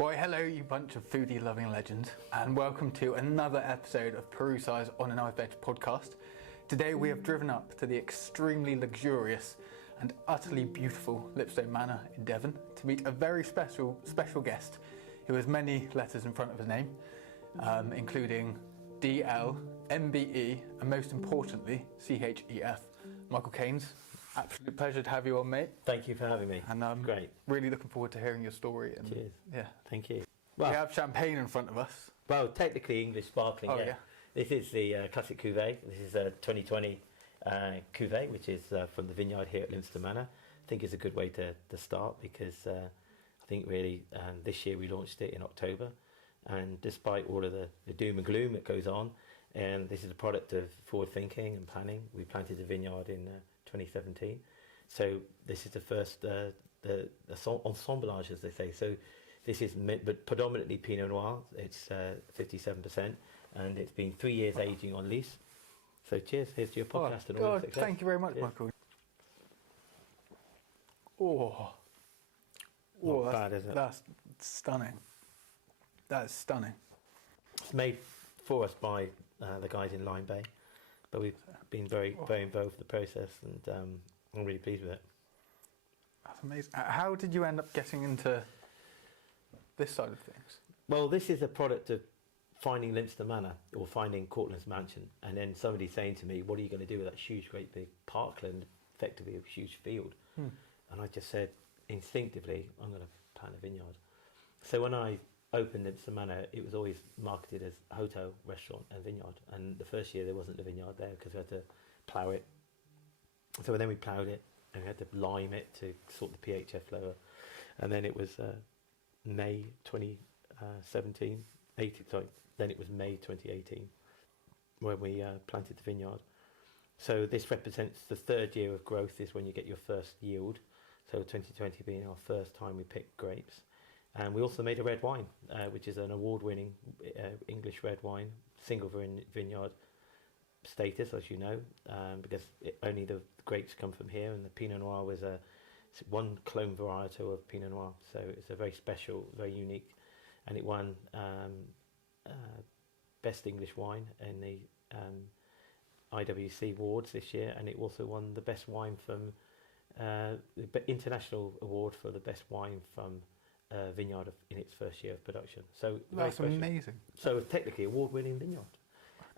Well, hello you bunch of foodie loving legends, and welcome to another episode of Peru Size on an Knife Edge podcast. Today we have driven up to the extremely luxurious and utterly beautiful Lympstone Manor in Devon to meet a very special guest who has many letters in front of his name, including DL, MBE, and most importantly, CHEF. Michael Caines, absolute pleasure to have you on, mate. Thank you for having me. And I'm great. Really looking forward to hearing your story. And cheers. Yeah. Thank you. Well, we have champagne in front of us. Well, technically English sparkling, yeah. This is the classic cuvee. This is a 2020 cuvee, which is from the vineyard here at Lympstone Manor. I think it's a good way to start because I think really this year we launched it in October, and despite all of the doom and gloom that goes on, and this is a product of forward thinking and planning. We planted the vineyard in 2017, so this is the first the ensemblage, as they say. So this is but predominantly Pinot Noir. It's 57%, and it's been 3 years aging on lease. So cheers, here's to your podcast and all the success. Thank you very much, Michael. Not bad, is it? That's stunning. That is stunning. It's made for us by the guys in Lime Bay, but we've been very involved with the process, and I'm really pleased with it. That's amazing. How did you end up getting into this side of things? Well, this is a product of finding Lympstone Manor or finding Cortland's mansion, and then somebody saying to me, what are you going to do with that huge, great big parkland, effectively a huge field? And I just said, instinctively, I'm going to plant a vineyard. So when I opened Lympstone Manor, it was always marketed as hotel, restaurant and vineyard, and the first year there wasn't a vineyard there because we had to plough it. So then we ploughed it and we had to lime it to sort the PHF lower, and then it was May 2017, then it was May 2018 when we planted the vineyard. So this represents the third year of growth, is when you get your first yield. So 2020 being our first time we picked grapes. And we also made a red wine, which is an award-winning English red wine, single vineyard status, as you know, because only the grapes come from here, and the Pinot Noir was one clone varietal of Pinot Noir. So it's a very special, very unique, and it won Best English Wine in the IWC Awards this year, and it also won the Best Wine from the International Award for the Best Wine from vineyard in its first year of production. So that's amazing. So technically award-winning vineyard,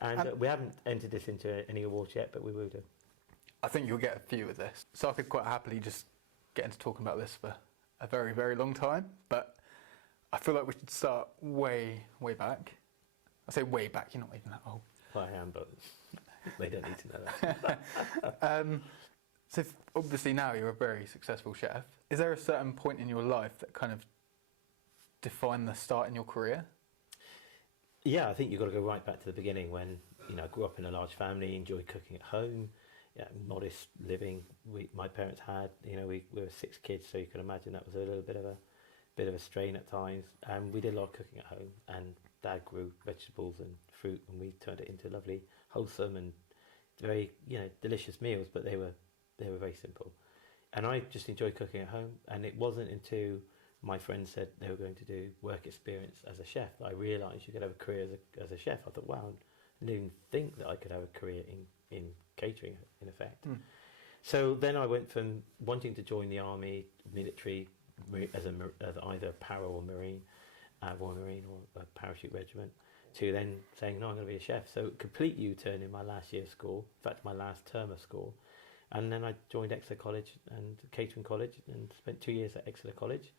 and we haven't entered this into any awards yet, but we will do. I think you'll get a few with this. So I could quite happily just get into talking about this for a very, very long time, but I feel like we should start way back. I say way back, you're not even that old. I am, but they don't need to know that. So obviously now you're a very successful chef. Is there a certain point in your life that kind of defined the start in your career? Yeah, I think you've got to go right back to the beginning when, I grew up in a large family, enjoyed cooking at home, modest living. My parents had, we were 6 kids, so you can imagine that was a little bit of a strain at times. And we did a lot of cooking at home, and Dad grew vegetables and fruit, and we turned it into lovely, wholesome and very, delicious meals, but they were very simple. And I just enjoyed cooking at home, and it wasn't until my friends said they were going to do work experience as a chef that I realised you could have a career as a chef. I thought, wow, I didn't even think that I could have a career in catering, in effect. So then I went from wanting to join the army, military, as either para or marine, Royal Marine or a parachute regiment, to then saying, no, I'm going to be a chef. So complete U-turn in my last year of school, in fact my last term of school. And then I joined Exeter College and Catering College and spent 2 years at Exeter College.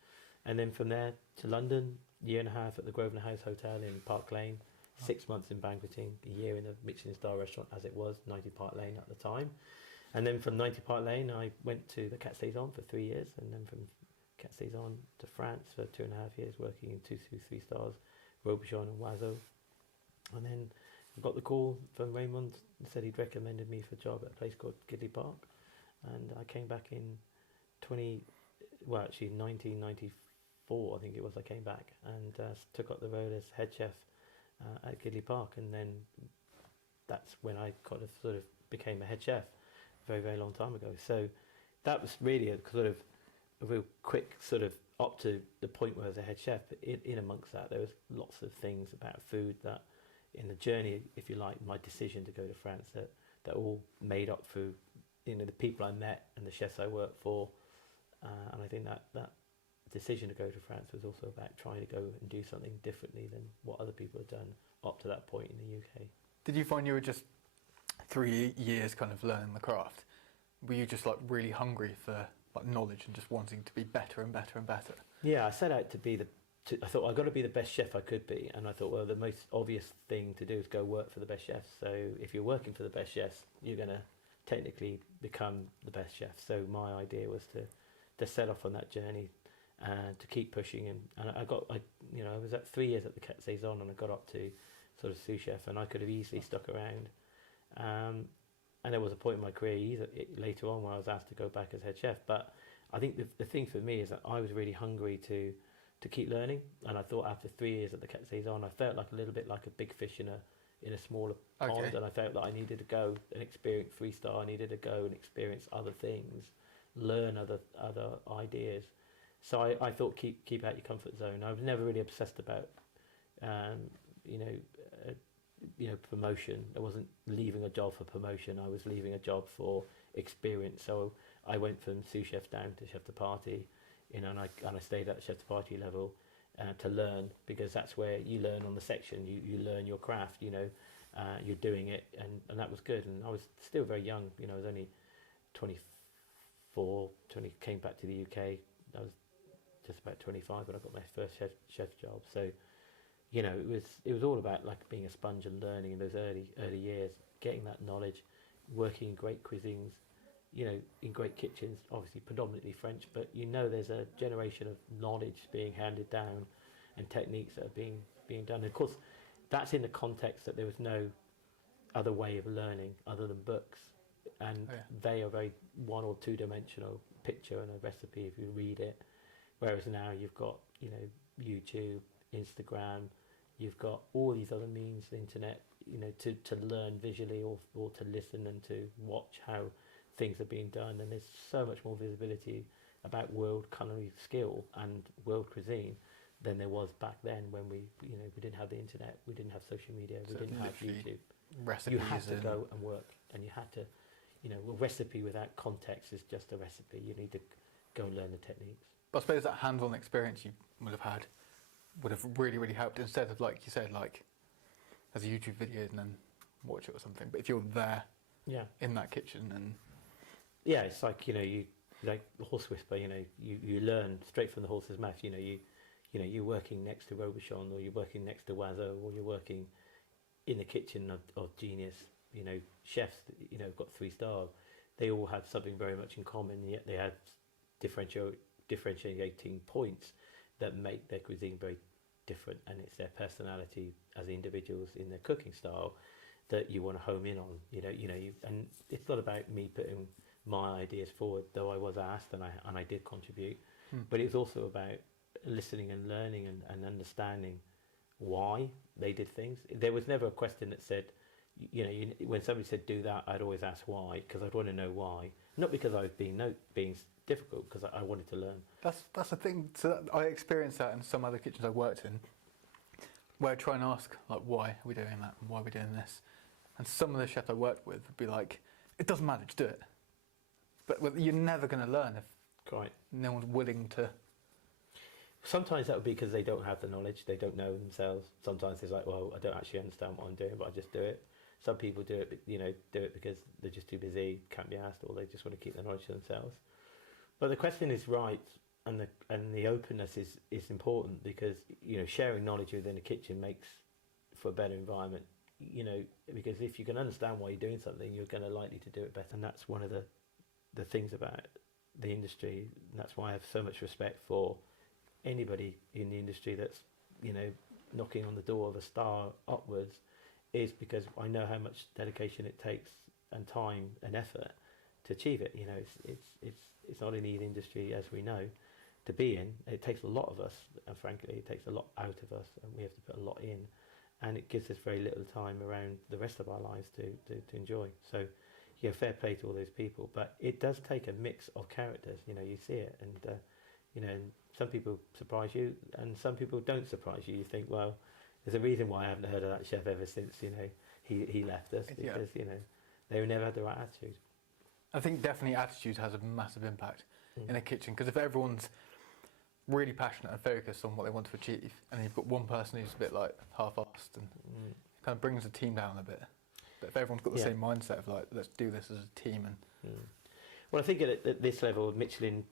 And then from there to London, 1.5 years at the Grosvenor House Hotel in Park Lane, 6 months in banqueting, a year in the Michelin star restaurant as it was, 90 Park Lane at the time. And then from 90 Park Lane, I went to the Cat Saison for 3 years, and then from Cat Saison to France for 2.5 years, working in 2 to 3 stars, Robuchon and Oiseau. And then I got the call from Raymond and said he'd recommended me for a job at a place called Gidley Park. And I came back in 1994, I think it was, I came back and took up the role as head chef at Gidley Park. And then that's when I kind of sort of became a head chef a very, very long time ago. So that was really a sort of a real quick sort of up to the point where I was a head chef. But in amongst that, there was lots of things about food that, in the journey, if you like, my decision to go to France, that all made up through, you know, the people I met and the chefs I worked for, and I think that decision to go to France was also about trying to go and do something differently than what other people had done up to that point in the UK. Did you find you were just 3 years kind of learning the craft? Were you just like really hungry for like knowledge and just wanting to be better and better and better? Yeah, I set out to be I thought I've got to be the best chef I could be, and I thought, well, the most obvious thing to do is go work for the best chefs. So if you're working for the best chefs, you're going to technically become the best chef. So my idea was to set off on that journey and to keep pushing. And I was at 3 years at the Quatre Saisons, and I got up to sort of sous chef, and I could have easily stuck around. And there was a point in my career later on where I was asked to go back as head chef. But I think the thing for me is that I was really hungry to keep learning, and I thought after 3 years at the Quatre Saisons, I felt like a little bit like a big fish in a smaller pond, and I felt that I needed to go and experience 3-star. I needed to go and experience other things, learn other ideas. So I thought keep out your comfort zone. I was never really obsessed about promotion. I wasn't leaving a job for promotion. I was leaving a job for experience. So I went from sous chef down to chef de partie, and I stayed at chef de partie level to learn, because that's where you learn on the section. You learn your craft. You're doing it, and that was good. And I was still very young. I was only 24. Came back to the UK. I was just about 25 when I got my first chef job. So it was all about like being a sponge and learning in those early years, getting that knowledge, working in great cuisines, in great kitchens, obviously predominantly French, but there's a generation of knowledge being handed down and techniques that are being done. And of course, that's in the context that there was no other way of learning other than books, and they are very 1 or 2 dimensional picture and a recipe if you read it. Whereas now you've got YouTube, Instagram, you've got all these other means, the internet, to learn visually or to listen and to watch how things are being done. And there's so much more visibility about world culinary skill and world cuisine than there was back then, when we didn't have the internet, we didn't have social media, we didn't have YouTube. Recipes. You had to go and work, and you had to, a recipe without context is just a recipe. You need to go and learn the techniques. But I suppose that hands-on experience you would have had would have really, really helped, instead of, like you said, like there's a YouTube video and then watch it or something. But if you're there, in that kitchen, and it's like you like the horse whisper. You learn straight from the horse's mouth. You're working next to Robuchon, or you're working next to Oiseau, or you're working in the kitchen of genius. Chefs that got 3-star. They all have something very much in common, and yet they have differentiating points that make their cuisine very different, and it's their personality as individuals in their cooking style that you want to home in on. And it's not about me putting my ideas forward, though I was asked and I did contribute, but it's also about listening and learning and understanding why they did things. There was never a question that said, when somebody said do that, I'd always ask why, because I'd want to know why, not because I was being difficult, because I wanted to learn. That's the thing. So I experienced that in some other kitchens I worked in, where I try and ask, like, why are we doing that, and why are we doing this? And some of the chefs I worked with would be like, it doesn't matter, just do it. But you're never going to learn if no one's willing to. Sometimes that would be because they don't have the knowledge, they don't know themselves. Sometimes it's like, well, I don't actually understand what I'm doing, but I just do it. Some people do it because they're just too busy, can't be asked, or they just want to keep the knowledge to themselves. But the question is right, and the openness is important, because sharing knowledge within a kitchen makes for a better environment. Because if you can understand why you're doing something, you're going to likely to do it better. And that's one of the things about the industry, and that's why I have so much respect for anybody in the industry that's knocking on the door of a star upwards, is because I know how much dedication it takes, and time and effort to achieve it. It's not an easy industry, as we know, to be in. It takes a lot of us, and frankly it takes a lot out of us, and we have to put a lot in, and it gives us very little time around the rest of our lives to enjoy. So fair play to all those people, but it does take a mix of characters. You see it, and some people surprise you, and some people don't surprise you. You think, well, there's a reason why I haven't heard of that chef ever since he left us, because they never had the right attitude. I think definitely attitude has a massive impact in a kitchen, because if everyone's really passionate and focused on what they want to achieve, and you've got one person who's a bit like half-assed, and it kind of brings the team down a bit. But if everyone's got the same mindset of like, let's do this as a team, and well, I think at this level, Michelin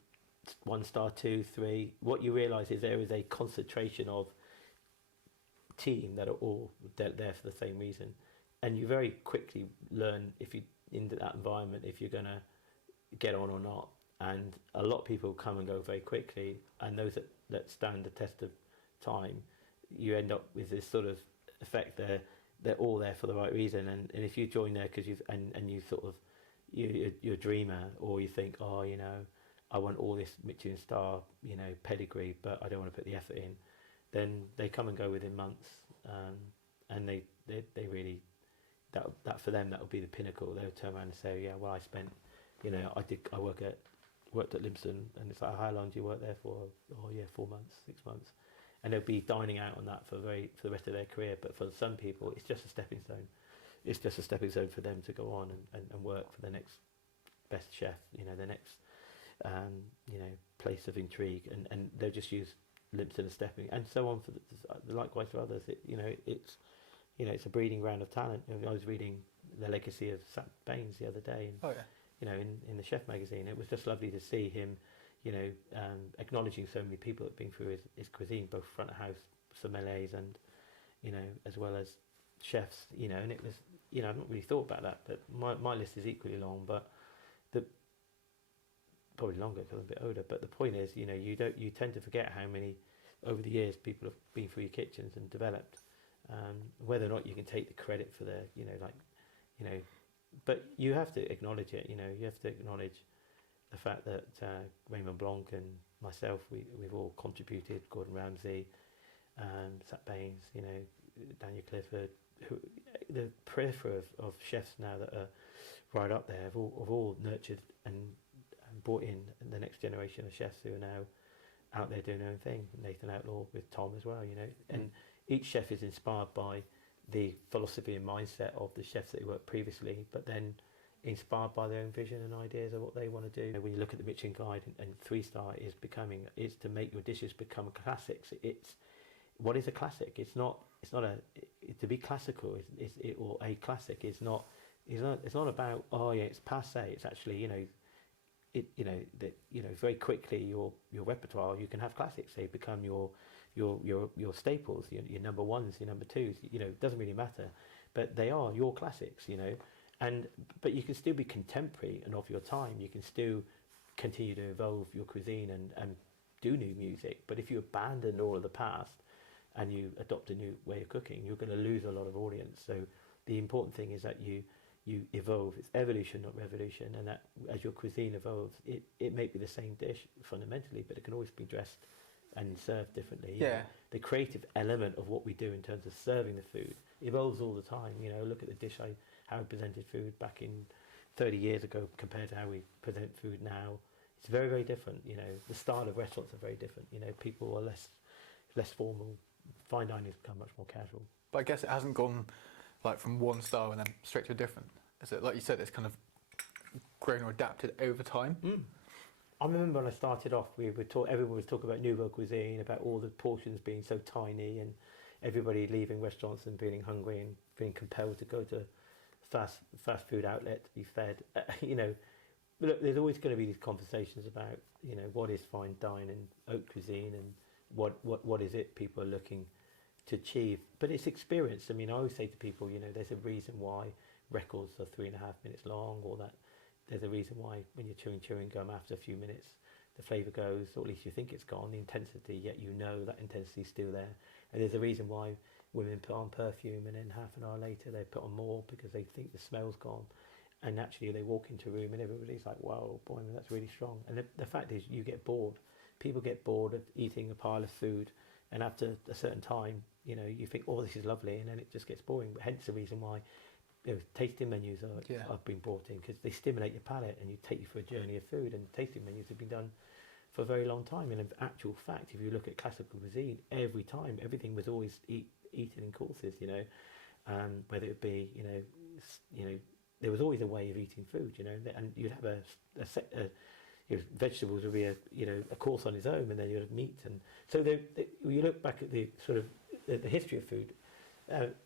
1 star, 2, 3, what you realise is there is a concentration of team that are all there for the same reason, and you very quickly learn if you into that environment if you're going to get on or not. And a lot of people come and go very quickly, and those that stand the test of time, you end up with this sort of effect. They're all there for the right reason, and if you join there because you sort of you're a dreamer, or you think, oh, I want all this Michelin star pedigree, but I don't want to put the effort in, then they come and go within months, and they really that for them that will be the pinnacle. They'll turn around and say, yeah, well, I spent I worked at Lympstone, and it's like, how long do you work there for? Oh yeah, 4 months, 6 months, and they'll be dining out on that for the rest of their career. But for some people, it's just a stepping stone. It's just a stepping stone for them to go on and work for the next best chef, the next place of intrigue, and they'll just use Lympstone as stepping, and so on for likewise for others. It's a breeding ground of talent. I was reading the legacy of Sat Baines the other day, and in the Chef magazine, it was just lovely to see him, acknowledging so many people that have been through his cuisine, both front of house sommeliers and, as well as chefs, and it was, I've not really thought about that, but my list is equally long, but probably longer because I'm a bit older. But the point is, you tend to forget how many over the years people have been through your kitchens and developed, whether or not you can take the credit for their, but you have to acknowledge it. You have to acknowledge the fact that Raymond Blanc and myself, we've all contributed. Gordon Ramsay, Sat Baines, Daniel Clifford, the plethora of chefs now that are right up there have all nurtured and brought in the next generation of chefs who are now out there doing their own thing. Nathan Outlaw with Tom as well, and each chef is inspired by the philosophy and mindset of the chefs that he worked previously, but then inspired by their own vision and ideas of what they want to do. When you look at the Michelin Guide, and 3-star is to make your dishes become classics. What is a classic? It's not to be classical. Or a classic is not. It's not about, oh yeah, it's passé. It's actually very quickly your repertoire, you can have classics. They become your staples, your number ones, your number twos. It doesn't really matter, but they are your classics. But you can still be contemporary and of your time. You can still continue to evolve your cuisine and do new music. But if you abandon all of the past and you adopt a new way of cooking, you're going to lose a lot of audience. So the important thing is that you evolve. It's evolution, not revolution, and that as your cuisine evolves, it may be the same dish fundamentally, but it can always be dressed and served differently. The creative element of what we do in terms of serving the food evolves all the time. Look at the dish how we presented food back in 30 years ago compared to how we present food now. It's very, very different. The style of restaurants are very different. People are less formal. Fine dining has become much more casual. But I guess it hasn't gone like from 1 star and then straight to a different. Is it, like you said, it's kind of grown or adapted over time? I remember when I started off, everyone was talking about nouveau cuisine, about all the portions being so tiny, and everybody leaving restaurants and feeling hungry and being compelled to go to fast food outlet to be fed. Look, there's always going to be these conversations about what is fine dining and haute cuisine, and what is it people are looking to achieve. But it's experience. I always say to people, there's a reason why records are 3.5 minutes long, or that there's a reason why when you're chewing gum, after a few minutes the flavour goes, or at least you think it's gone, the intensity, yet that intensity is still there. And there's a reason why women put on perfume and then half an hour later they put on more because they think the smell's gone, and actually they walk into a room and everybody's like, wow, boy, that's really strong. And the fact is, you get bored. People get bored of eating a pile of food, and after a certain time, you think, oh, this is lovely, and then it just gets boring. But hence the reason why tasting menus have been brought in, because they stimulate your palate and you take you for a journey of food. And tasting menus have been done for a very long time. And in actual fact, if you look at classical cuisine, every time everything was always eaten in courses. Whether it be there was always a way of eating food. And you'd have vegetables would be a course on its own, and then you'd have meat. And so when you look back at the sort of the history of food,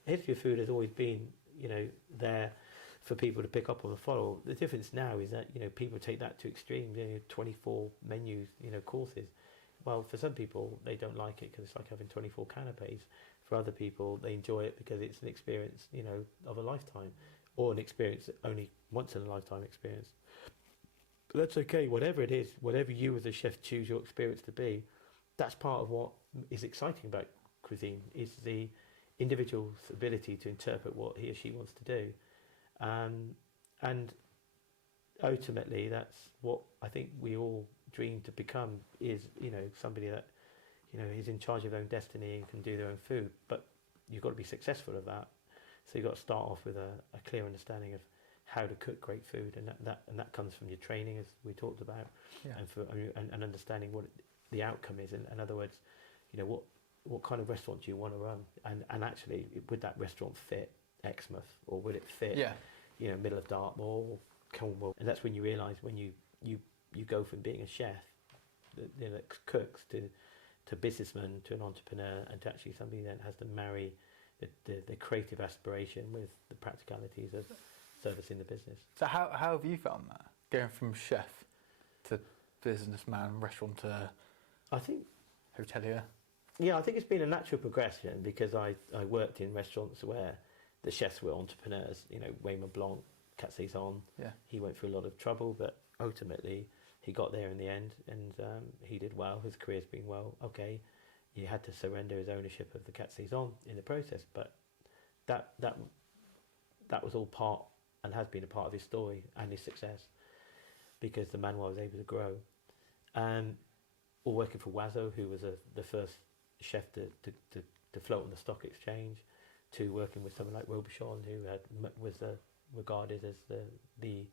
history of food has always been there for people to pick up or follow. The difference now is that people take that to extreme. 24 menus, courses. Well, for some people they don't like it because it's like having 24 canapes. For other people, they enjoy it because it's an experience, of a lifetime, or an experience only once in a lifetime experience. But that's okay. Whatever it is, whatever you as a chef choose your experience to be, that's part of what is exciting about cuisine, is the individual's ability to interpret what he or she wants to do. And ultimately, that's what I think we all dream to become, is, somebody that, is in charge of their own destiny and can do their own food. But you've got to be successful at that. So you've got to start off with a clear understanding of how to cook great food, and that comes from your training, as we talked about, and understanding what the outcome is. In other words, what kind of restaurant do you want to run, and actually would that restaurant fit Exmouth, or would it fit middle of Dartmoor or Cornwall? And that's when you realise, when you go from being a chef that cooks to businessman, to an entrepreneur, and to actually somebody that has to marry the creative aspiration with the practicalities of servicing the business. So how have you found that, going from chef to businessman, restaurateur, I think hotelier? Yeah, I think it's been a natural progression, because I worked in restaurants where the chefs were entrepreneurs. Raymond Blanc, Cat Saison. Yeah. He went through a lot of trouble, but ultimately he got there in the end, and he did well. His career's been well. Okay, he had to surrender his ownership of the Cat Saison in the process, but that was all part, and has been a part of his story and his success, because the manoir was able to grow. Or working for Wazo, who was the first chef to float on the stock exchange, to working with someone like Robuchon, who was regarded as the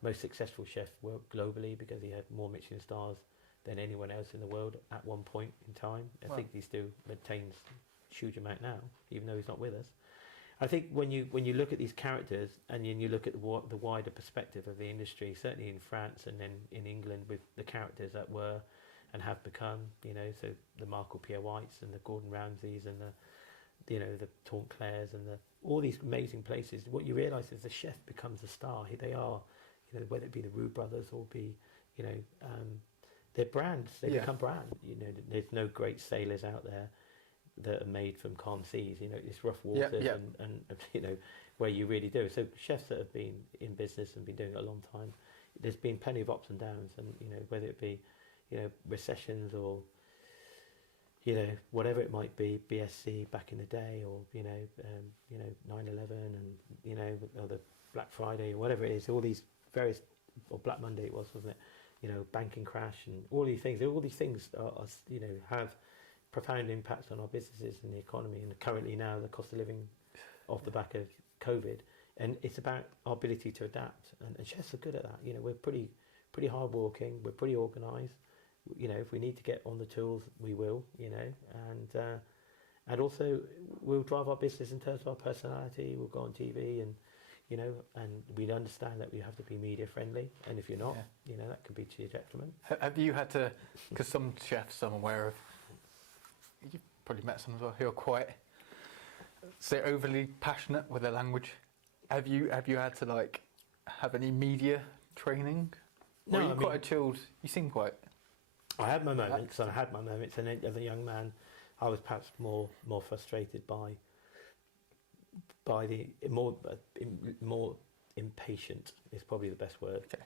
most successful chef globally, because he had more Michelin stars than anyone else in the world at one point in time. I think he still maintains a huge amount now, even though he's not with us. I think when you look at these characters, and then you look at the wider perspective of the industry, certainly in France and then in England, with the characters that were and have become, so the Michael Pierre Whites and the Gordon Ramsays and the Tauntclairs and all these amazing places, what you realise is the chef becomes a star. They are, whether it be the Roux brothers or be, they're brands. They become brand. There's no great sailors out there that are made from calm seas. It's rough waters and where you really do. So chefs that have been in business and been doing it a long time, there's been plenty of ups and downs, and whether it be recessions or whatever it might be, BSC back in the day, or 9/11 and or the Black Friday or whatever it is, all these various, or Black Monday it was, wasn't it? Banking crash and all these things. All these things are have profound impacts on our businesses and the economy, and currently now the cost of living off the back of COVID. And it's about our ability to adapt, and chefs are good at that. We're pretty hard working. We're pretty organised. If we need to get on the tools, we will. And also we'll drive our business in terms of our personality. We'll go on TV, and and we understand that we have to be media friendly. And if you're not, that can be to your detriment. Have you had to? Because some chefs I'm aware of, you've probably met some as well, who are quite, say, overly passionate with their language. Have you had to have any media training? No, or are you quite a chilled? You seem quite. I had my moments, and as a young man, I was perhaps more frustrated by the more impatient is probably the best word. Okay.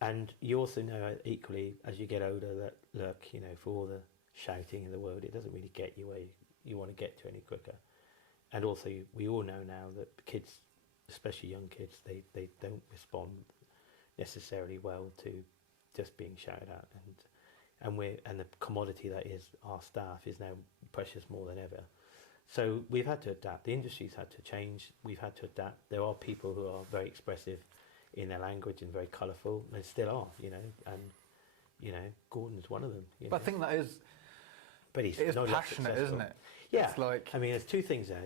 And you also know equally as you get older that, look, for all the shouting in the world, it doesn't really get you where you want to get to any quicker. And also we all know now that kids, especially young kids, they don't respond necessarily well to just being shouted at, and the commodity that is our staff is now precious more than ever. So we've had to adapt. The industry's had to change. We've had to adapt. There are people who are very expressive in their language and very colourful, and still are, and Gordon's one of them. But I think that is, but he's it is no less passionate, successful. isn't it? Yeah. It's like, I mean, there's two things there.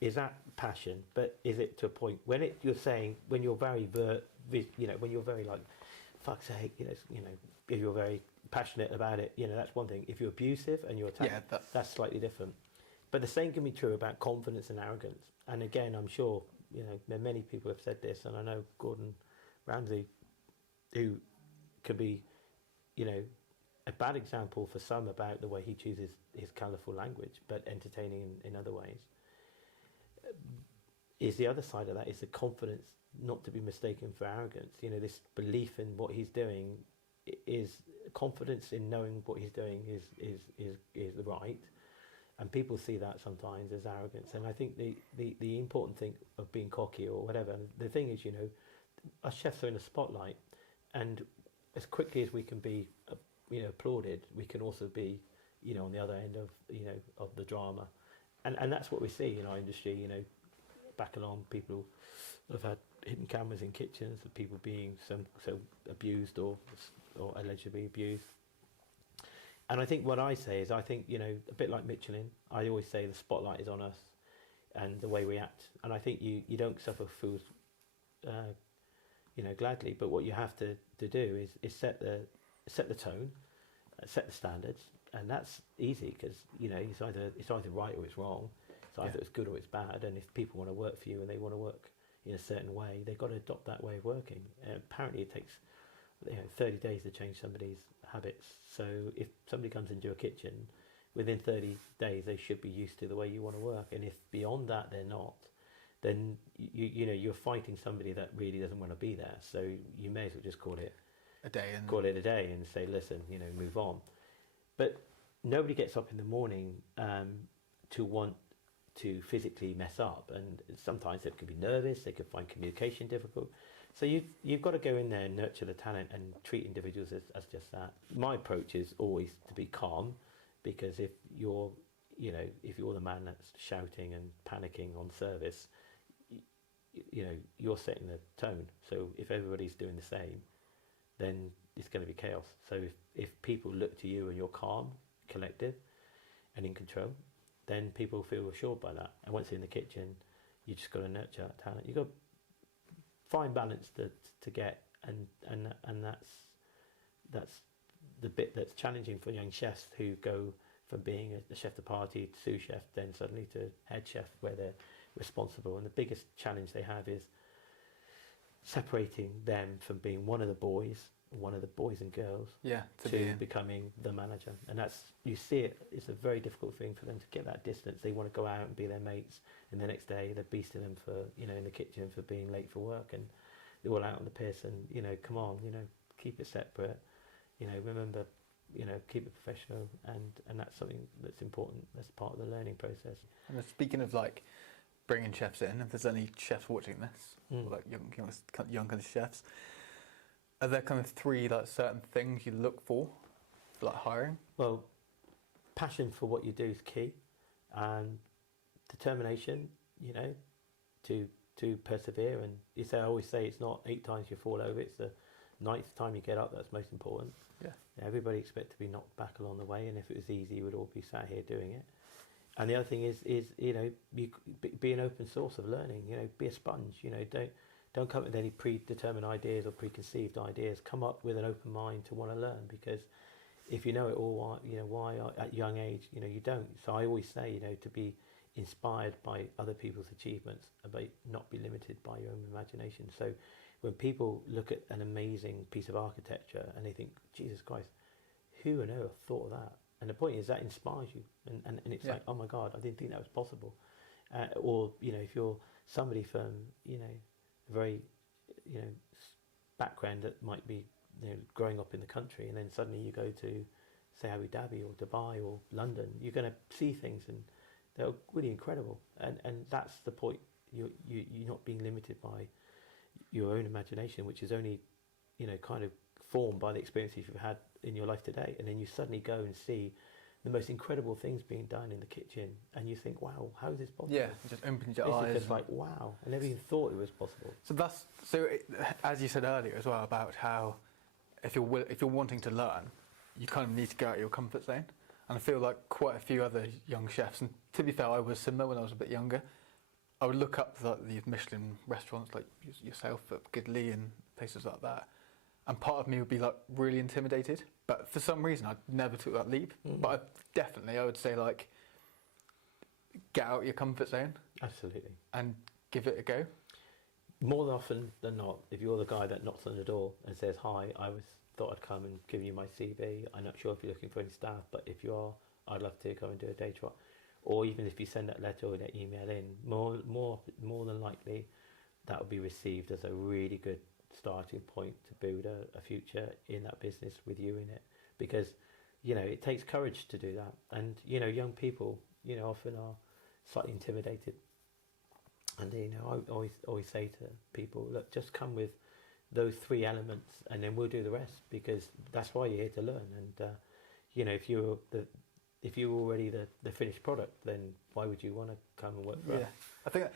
Is that passion? But is it to a point when you're saying when you're very when you're very like, fuck's sake, if you're very passionate about it, that's one thing. If you're abusive and you're attacked, yeah, that's slightly different. But the same can be true about confidence and arrogance. And again, I'm sure many people have said this, and I know Gordon Ramsay, who could be, a bad example for some about the way he chooses his colourful language, but entertaining in other ways. Is the other side of that is the confidence not to be mistaken for arrogance. This belief in what he's doing is confidence in knowing what he's doing is right, and people see that sometimes as arrogance. And I think the important thing of being cocky or whatever, the thing is, our chefs are in the spotlight, and as quickly as we can be applauded, we can also be on the other end of the drama, and that's what we see in our industry. Back along, people have had hidden cameras in kitchens of people being so abused or allegedly abused. And I think what I say is, a bit like Michelin, I always say the spotlight is on us and the way we act. And I think you don't suffer fools, gladly. But what you have to do is set the tone, set the standards, and that's easy because it's either right or it's wrong. It's either it's good or it's bad. And if people want to work for you and they want to work in a certain way, they've got to adopt that way of working. Apparently, it takes 30 days to change somebody's habits. So if somebody comes into your kitchen, within 30 days they should be used to the way you want to work. And if beyond that they're not, then you're fighting somebody that really doesn't want to be there. So you may as well just call it a day and say, listen, move on. But nobody gets up in the morning to want to physically mess up, and sometimes they could be nervous, they could find communication difficult. So you've got to go in there and nurture the talent and treat individuals as just that. My approach is always to be calm, because if you're the man that's shouting and panicking on service, you're setting the tone. So if everybody's doing the same, then it's going to be chaos. So if people look to you and you're calm, collective, and in control, then people feel assured by that. And once in the kitchen, you just got to nurture that talent. You've got to find balance to get, and that's the bit that's challenging for young chefs who go from being a chef de partie to sous chef, then suddenly to head chef, where they're responsible. And the biggest challenge they have is separating them from being one of the boys and girls, to becoming the manager. And that's, you see it's a very difficult thing for them to get that distance. They want to go out and be their mates, and the next day they're beasting them for in the kitchen for being late for work, and they're all out on the piss, and come on, keep it separate, remember, keep it professional, and that's something that's important. That's part of the learning process. And speaking of like bringing chefs in, if there's any chefs watching this, or like young kind of chefs, are there kind of three like certain things you look for like hiring? Well, passion for what you do is key, and determination, to persevere. And I always say it's not 8 times you fall over, it's the 9th time you get up that's most important. Yeah. Everybody expects to be knocked back along the way, and if it was easy, we'd all be sat here doing it. And the other thing is you be an open source of learning. Be a sponge. Don't come with any predetermined ideas or preconceived ideas. Come up with an open mind to want to learn, because if you know it all, why at young age, you don't. So I always say, to be inspired by other people's achievements, but not be limited by your own imagination. So when people look at an amazing piece of architecture and they think, Jesus Christ, who on earth thought of that? And the point is that inspires you, and it's like, oh my God, I didn't think that was possible. Or if you're somebody from a very background that might be growing up in the country, and then suddenly you go to say Abu Dhabi or Dubai or London, you're going to see things and they're really incredible. And that's the point. You're not being limited by your own imagination, which is only kind of formed by the experiences you've had in your life today. And then you suddenly go and see the most incredible things being done in the kitchen, and you think, wow, how is this possible? Yeah, it just opens your eyes. It's just like, wow, I never even thought it was possible. So as you said earlier as well, about how if you're wanting to learn, you kind of need to go out of your comfort zone. And I feel like quite a few other young chefs, and to be fair, I was similar when I was a bit younger. I would look up like these Michelin restaurants like yourself at Gidley and places like that, and part of me would be like really intimidated. But for some reason, I never took that leap. But I would say like, get out of your comfort zone. Absolutely. And give it a go. More often than not, if you're the guy that knocks on the door and says, hi, thought I'd come and give you my CV. I'm not sure if you're looking for any staff, but if you are, I'd love to come and do a day trial. Or even if you send that letter or that email in, more than likely, that will be received as a really good starting point to build a future in that business with you in it. Because, it takes courage to do that. And, young people, often are slightly intimidated. And, I always say to people, look, just come with those 3 elements and then we'll do the rest, because that's why you're here to learn. And, if you're already the finished product, then why would you want to come and work for us? I think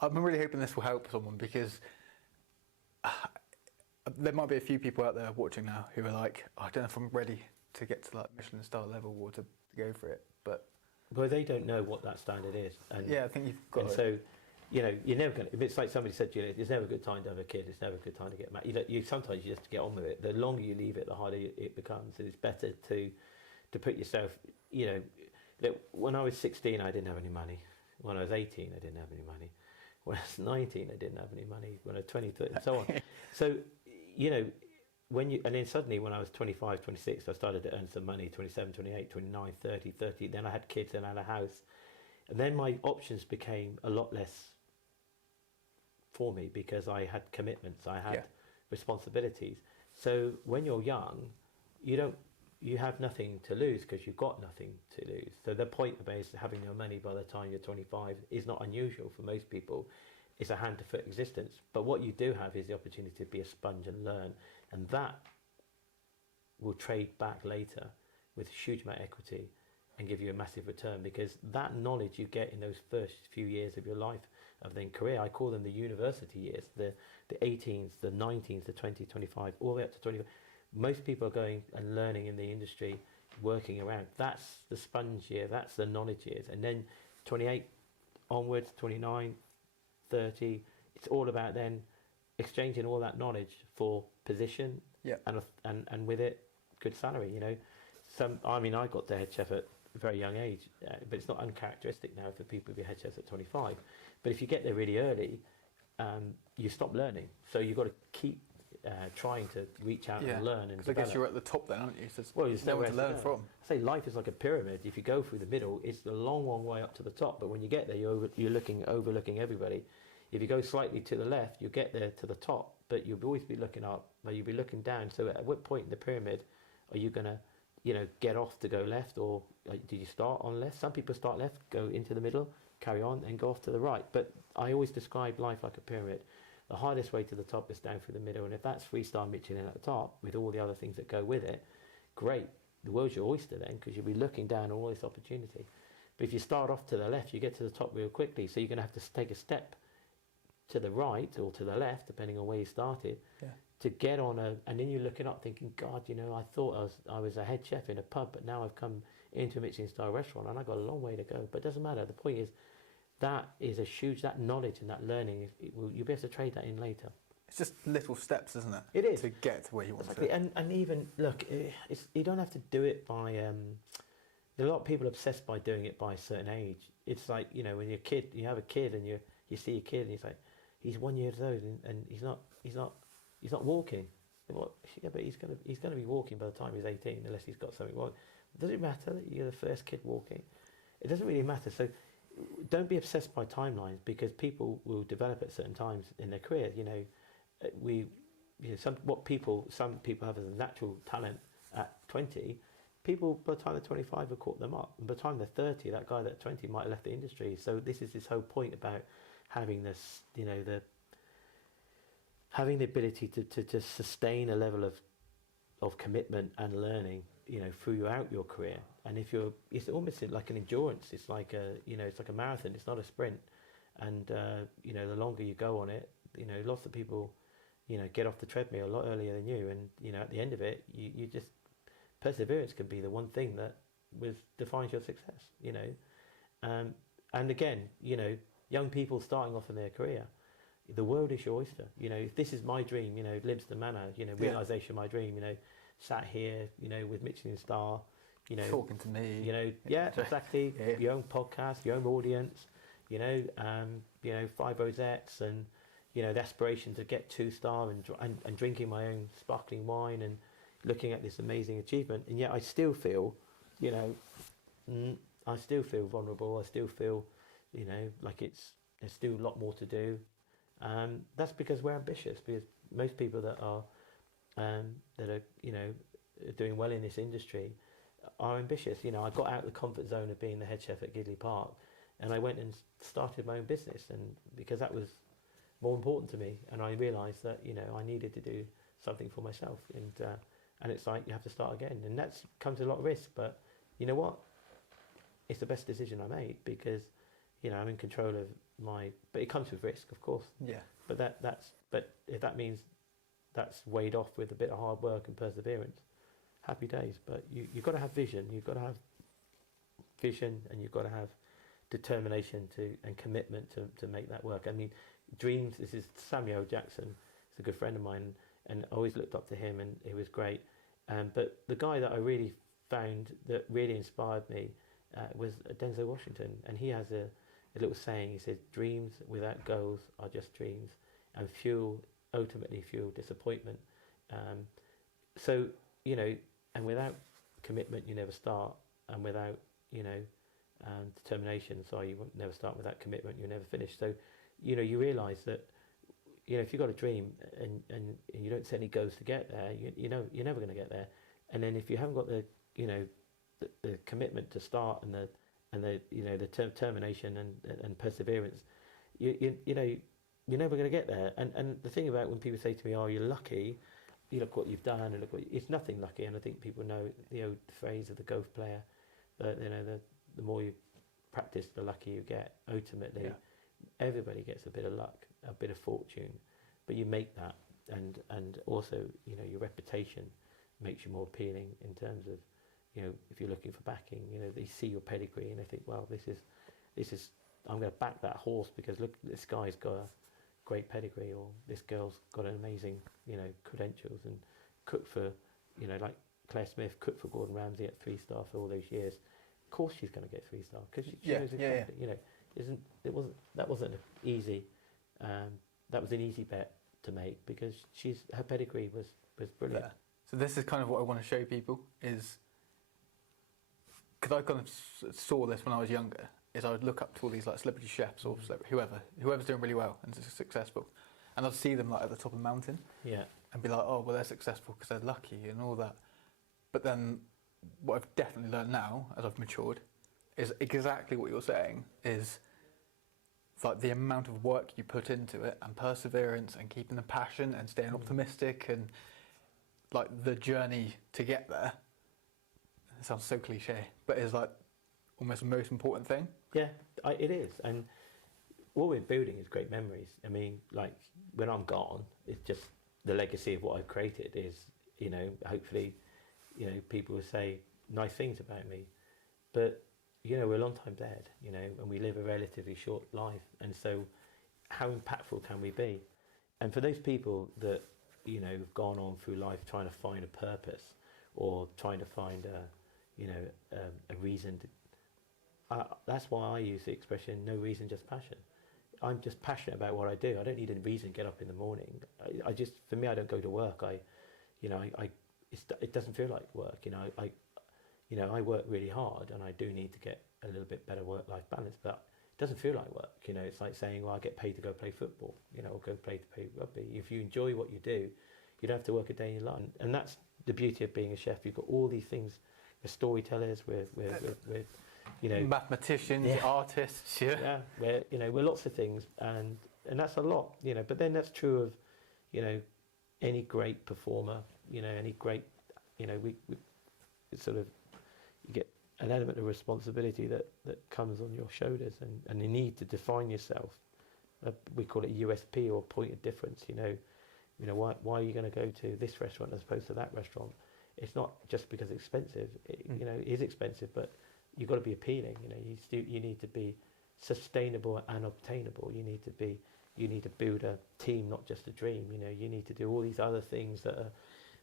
I'm really hoping this will help someone, because there might be a few people out there watching now who are like, I don't know if I'm ready to get to like Michelin star level or to go for it. But they don't know what that standard is. And I think you've got. And so, you're never going to. If it's like somebody said to you, it's never a good time to have a kid. It's never a good time to get married. You sometimes you just get on with it. The longer you leave it, the harder it becomes. And it's better to put yourself. When I was 16, I didn't have any money. When I was 18, I didn't have any money. When I was 19, I didn't have any money. When I was 20, 30, and so on. So, and then suddenly when I was 25, 26, I started to earn some money, 27, 28, 29, 30. Then I had kids and I had a house. And then my options became a lot less for me, because I had commitments, I had responsibilities. So when you're young, you have nothing to lose, because you've got nothing to lose. So the point of having no money by the time you're 25 is not unusual for most people. It's a hand-to-foot existence. But what you do have is the opportunity to be a sponge and learn, and that will trade back later with a huge amount of equity and give you a massive return, because that knowledge you get in those first few years of your life, of then career, I call them the university years, the 18s, the 19s, the 20, 25, all the way up to 25. Most people are going and learning in the industry, working around. That's the sponge year, that's the knowledge years. And then 28 onwards, 29, 30, it's all about then exchanging all that knowledge for position and with it, good salary, I got the head chef at a very young age, but it's not uncharacteristic now for people to be head chefs at 25. But if you get there really early, you stop learning. So you've got to keep trying to reach out and learn. And I guess you're at the top then, aren't you? So there's nowhere to learn from. I say life is like a pyramid. If you go through the middle, it's a long way up to the top. But when you get there, you're overlooking everybody. If you go slightly to the left, you get there to the top, but you'll always be looking up, but you'll be looking down. So at what point in the pyramid are you going to, get off to go left, or do you start on left? Some people start left, go into the middle, carry on, and go off to the right. But I always describe life like a pyramid. The hardest way to the top is down through the middle, and if that's 3-star Michelin at the top with all the other things that go with it, great. The world's your oyster then, because you'll be looking down all this opportunity. But if you start off to the left, you get to the top real quickly, so you're going to have to take a step to the right or to the left, depending on where you started, to get on and then you're looking up thinking, God, I thought I was a head chef in a pub, but now I've come into a Michelin star restaurant and I've got a long way to go. But it doesn't matter. The point is, that knowledge and that learning, you'll be able to trade that in later. It's just little steps, isn't it? It is. To get to where you want exactly. to. And even, look, you don't have to do it by, there are a lot of people obsessed by doing it by a certain age. It's like, when you're a kid, you have a kid and you see a kid and he's like, he's 1 year old and he's not walking. Yeah, but he's gonna be walking by the time he's 18, unless he's got something wrong. Does it matter that you're the first kid walking? It doesn't really matter. So don't be obsessed by timelines, because people will develop at certain times in their career. Some people have as a natural talent at 20. People by the time they're 25 have caught them up, and by the time they're 30, that guy at 20 might have left the industry. So this is this whole point about having this, having the ability to just sustain a level of commitment and learning, throughout your career. And it's almost like an endurance. It's like a marathon. It's not a sprint. And the longer you go on it, lots of people, get off the treadmill a lot earlier than you, and at the end of it, you just perseverance can be the one thing that defines your success. And again, young people starting off in their career, the world is your oyster. If this is my dream, Lympstone Manor, realisation of my dream, sat here, with Michelin star, talking to me, exactly, yeah. Your own podcast, your own audience, 5 rosettes, and the aspiration to get 2-star, and drinking my own sparkling wine, and looking at this amazing achievement, and yet I still feel, I still feel vulnerable. I still feel, like there's still a lot more to do. That's because we're ambitious. Because most people that are doing well in this industry are ambitious. I got out of the comfort zone of being the head chef at Gidley Park, and I went and started my own business, and because that was more important to me, and I realised that I needed to do something for myself, and it's like you have to start again, and that comes with a lot of risk. But you know what? It's the best decision I made, because I'm in control of but it comes with risk, of course. Yeah. But if that means that's weighed off with a bit of hard work and perseverance, happy days. But you've got to have vision. You've got to have vision, and you've got to have determination and commitment to make that work. I mean, dreams. This is Samuel Jackson. He's a good friend of mine, and I always looked up to him, and he was great. But the guy that I really found that really inspired me was Denzel Washington, and he has a little saying. He says, "Dreams without goals are just dreams, and ultimately fuel disappointment." So and without commitment, you never start, and without determination, you won't never start. Without commitment, you'll never finish. So you realise that if you've got a dream and you don't set any goals to get there, you're never going to get there. And then if you haven't got the commitment to start, and the determination and perseverance, you're never going to get there. And the thing about when people say to me, "Oh, you're lucky," you look what you've done, and it's nothing lucky. And I think people know the old phrase of the golf player, that the more you practice, the luckier you get. Ultimately, everybody gets a bit of luck, a bit of fortune, but you make that, and also your reputation makes you more appealing in terms of if you're looking for backing, they see your pedigree and they think, well, this is I'm going to back that horse because look, this guy's got a great pedigree, or this girl's got an amazing credentials, and cooked for like Claire Smith cooked for Gordon Ramsay at 3-star for all those years. Of course she's going to get 3-star because she knows exactly. That wasn't easy. That was an easy bet to make because her pedigree was brilliant. Yeah. So this is kind of what I want to show people, is because I kind of saw this when I was younger, is I would look up to all these like celebrity chefs or whoever's doing really well and successful, and I'd see them like at the top of the mountain, and be like, oh well, they're successful because they're lucky and all that. But then what I've definitely learned now as I've matured is exactly what you're saying, is like the amount of work you put into it, and perseverance, and keeping the passion, and staying optimistic, and like the journey to get there. It sounds so cliche, but it's like almost the most important thing. Yeah, it is. And what we're building is great memories. I mean, like when I'm gone, it's just the legacy of what I've created is, hopefully, people will say nice things about me. But, we're a long time dead, and we live a relatively short life. And so how impactful can we be? And for those people that, have gone on through life trying to find a purpose, or trying to find a reason to, that's why I use the expression, no reason, just passion. I'm just passionate about what I do. I don't need a reason to get up in the morning. For me, I don't go to work. It doesn't feel like work. I work really hard, and I do need to get a little bit better work-life balance, but it doesn't feel like work. It's like saying, well, I get paid to go play football, or go play rugby. If you enjoy what you do, you don't have to work a day in your life. And that's the beauty of being a chef. You've got all these things, we're storytellers, we're mathematicians, artists, we're lots of things, and that's a lot, but then that's true of any great performer, any great, we it's sort of, you get an element of responsibility that comes on your shoulders, and the need to define yourself. We call it USP, or point of difference. You know, why are you going to go to this restaurant as opposed to that restaurant? It's not just because it's expensive. You know, it is expensive, but you've got to be appealing. You know, you need to be sustainable and obtainable. You need to build a team, not just a dream. You know, you need to do all these other things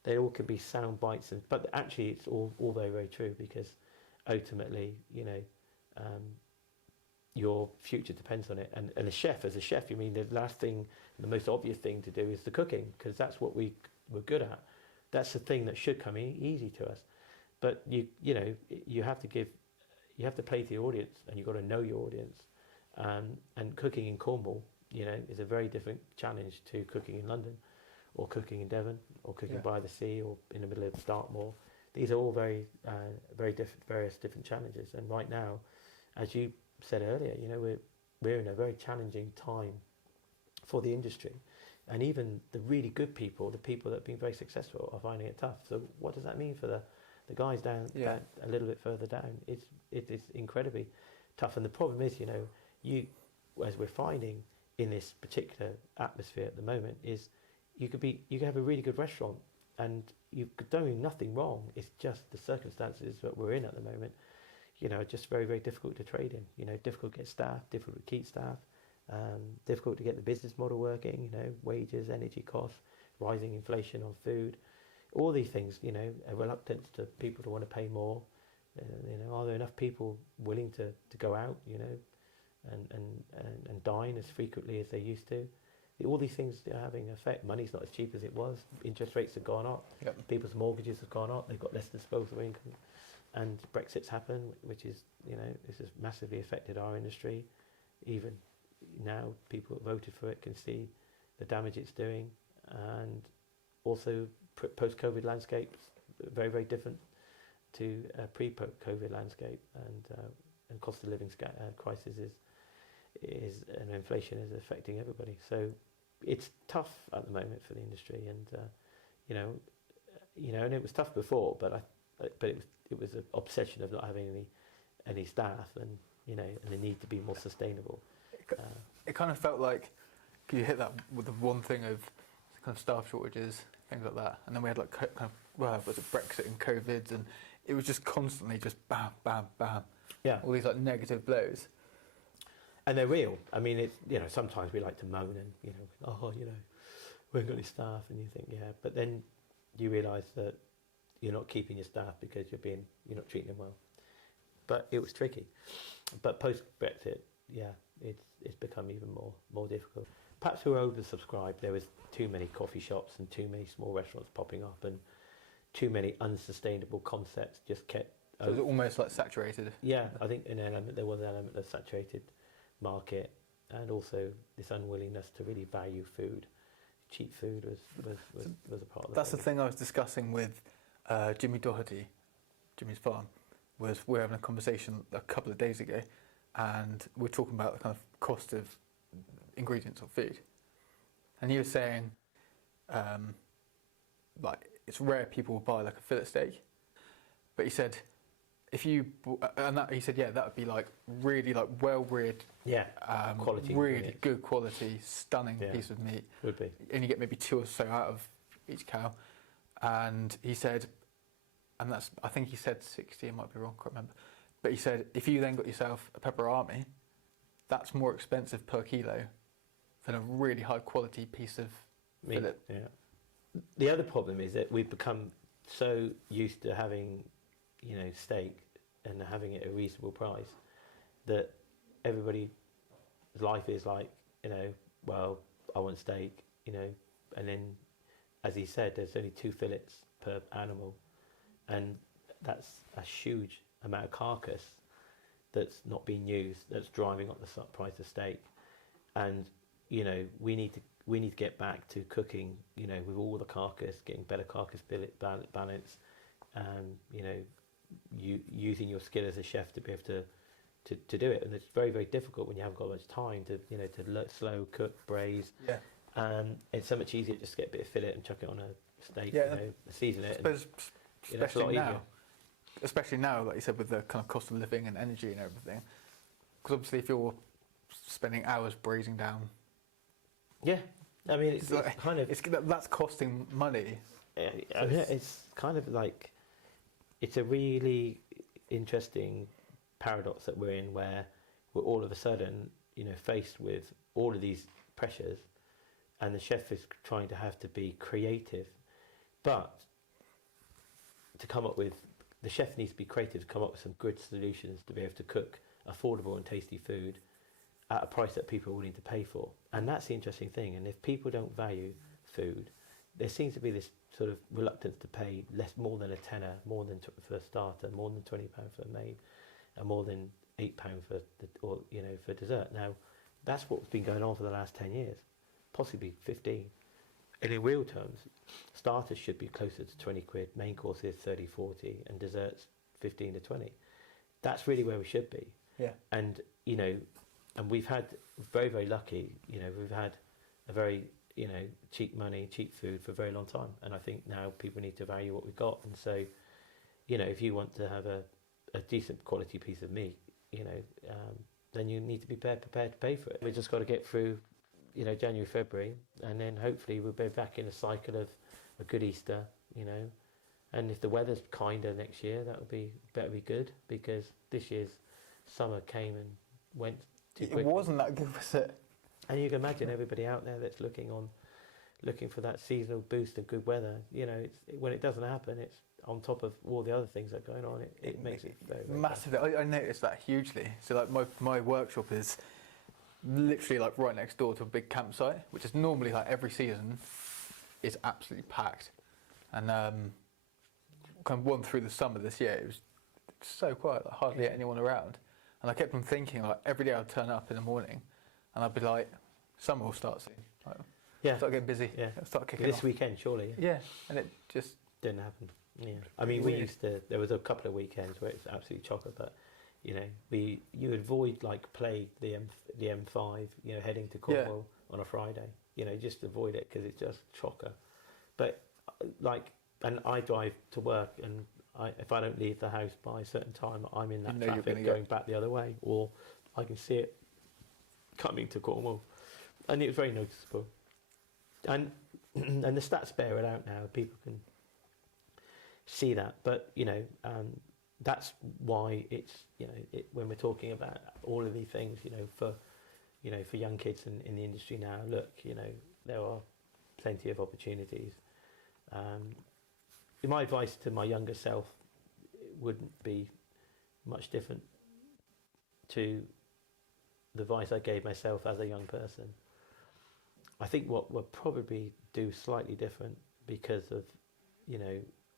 they all can be sound bites, but actually it's all very, very true, because ultimately, you know, your future depends on it. And as a chef, you mean the last thing, the most obvious thing to do is the cooking, because that's what we're good at. That's the thing that should come easy to us. But you know, you have to play to the audience, and you've got to know your audience. And cooking in Cornwall, you know, is a very different challenge to cooking in London, or cooking in Devon, or cooking by the sea, or in the middle of Dartmoor. These are all various different challenges. And right now, as you said earlier, you know, we're in a very challenging time for the industry, and even the really good people, the people that have been very successful, are finding it tough. So what does that mean for the guys down a little bit further down? It is incredibly tough. And the problem is, you know, as we're finding in this particular atmosphere at the moment, is you could have a really good restaurant and you're doing nothing wrong. It's just the circumstances that we're in at the moment, you know, just very, very difficult to trade in. You know, difficult to get staff, difficult to keep staff, difficult to get the business model working. You know, wages, energy costs, rising inflation on food, all these things. You know, a reluctance to people to want to pay more. You know, are there enough people willing to go out? You know, and dine as frequently as they used to? All these things are having an effect. Money's not as cheap as it was. Interest rates have gone up. Yep. People's mortgages have gone up. They've got less disposable income. And Brexit's happened, which is, you know, this has massively affected our industry. Even now, people that voted for it can see the damage it's doing. And also, post-COVID landscape, very, very different to pre-COVID landscape. And cost of living crisis and inflation is affecting everybody. So it's tough at the moment for the industry, and you know, and it was tough before, but it was an obsession of not having any staff, and you know, and the need to be more sustainable. It kind of felt like you hit that with the one thing of kind of staff shortages, things like that, and then we had like kind of was it Brexit and COVID, and it was just constantly just bam, bam, bam. Yeah, all these like negative blows. And they're real. I mean, it's, you know, sometimes we like to moan and, you know, oh, you know, we haven't got any staff, and you think, yeah, but then you realise that you're not keeping your staff because you're not treating them well. But it was tricky. But post Brexit, yeah, it's become even more difficult. Perhaps we were oversubscribed. There was too many coffee shops and too many small restaurants popping up, and too many unsustainable concepts just kept. So it was almost like saturated. Yeah, I think there was an element of saturated market, and also this unwillingness to really value food. Cheap food was a part of That's the thing I was discussing with Jimmy Doherty, Jimmy's Farm. We're having a conversation a couple of days ago, and we're talking about the kind of cost of ingredients of food, and he was saying like it's rare people will buy like a fillet steak, but he said he said that would be like really like well reared, quality, really good quality, stunning piece of meat. Would be, and you get maybe 2 or so out of each cow. And he said, and that's, I think he said 60, I might be wrong, can't remember. But he said if you then got yourself a pepperami, that's more expensive per kilo than a really high quality piece of meat. Fillet. Yeah. The other problem is that we've become so used to having, you know, steak and having it at a reasonable price that everybody's life is like, you know, well, I want steak, you know, and then, as he said, there's only 2 fillets per animal, and that's a huge amount of carcass that's not being used, that's driving up the price of steak. And, you know, we need to get back to cooking, you know, with all the carcass, getting better carcass balance, you know, using your skill as a chef to be able to do it. And it's very, very difficult when you haven't got much time to, you know, to slow cook, braise. Yeah. It's so much easier just to get a bit of fillet and chuck it on a steak, you know, season it. Especially now, like you said, with the kind of cost of living and energy and everything. Because obviously if you're spending hours braising down I mean, it's kind of that's costing money. I mean, it's kind of like it's a really interesting paradox that we're in, where we're all of a sudden, faced with all of these pressures, and the chef is trying to have to be creative, but the chef needs to be creative to come up with some good solutions to be able to cook affordable and tasty food at a price that people are willing to pay for. And that's the interesting thing. And if people don't value food, there seems to be this sort of reluctance to pay more than a tenner, for a starter, more than £20 for a main, and more than £8 for dessert. Now, that's what's been going on for the last 10 years, possibly 15. And in real terms, starters should be closer to 20 quid, main courses 30, 40, and desserts 15 to 20. That's really where we should be. Yeah. And, and we've had very, very lucky, we've had a very, cheap money, cheap food for a very long time. And I think now people need to value what we've got. And so, if you want to have a decent quality piece of meat, then you need to be prepared to pay for it. We've just got to get through, January, February, and then hopefully we'll be back in a cycle of a good Easter, and if the weather's kinder next year, better be good, because this year's summer came and went too quickly. It wasn't that good, was it? And you can imagine everybody out there that's looking for that seasonal boost of good weather. When it doesn't happen, it's on top of all the other things that are going on. It makes it very, very massive. I noticed that hugely. So like my workshop is literally like right next door to a big campsite, which is normally like every season is absolutely packed. And kind of one through the summer this year, it was so quiet, like hardly anyone around. And I kept on thinking, like every day I'd turn up in the morning, and I'd be like, summer will start soon. Like, start getting busy. Yeah. Start kicking this off. weekend, surely. Yeah, and it just didn't happen. Yeah. I mean, there was a couple of weekends where it's absolutely chocker, but you avoid like plague the M5, heading to Cornwall on a Friday. Just avoid it because it's just chocker. But and I drive to work, and if I don't leave the house by a certain time, I'm in that traffic going back the other way, or I can see it coming to Cornwall, and it was very noticeable. And the stats bear it out now. People can see that, but that's why it's when we're talking about all of these things, for young kids in the industry now. Look, there are plenty of opportunities. My advice to my younger self wouldn't be much different to the advice I gave myself as a young person. I think what we'll probably do slightly different, because of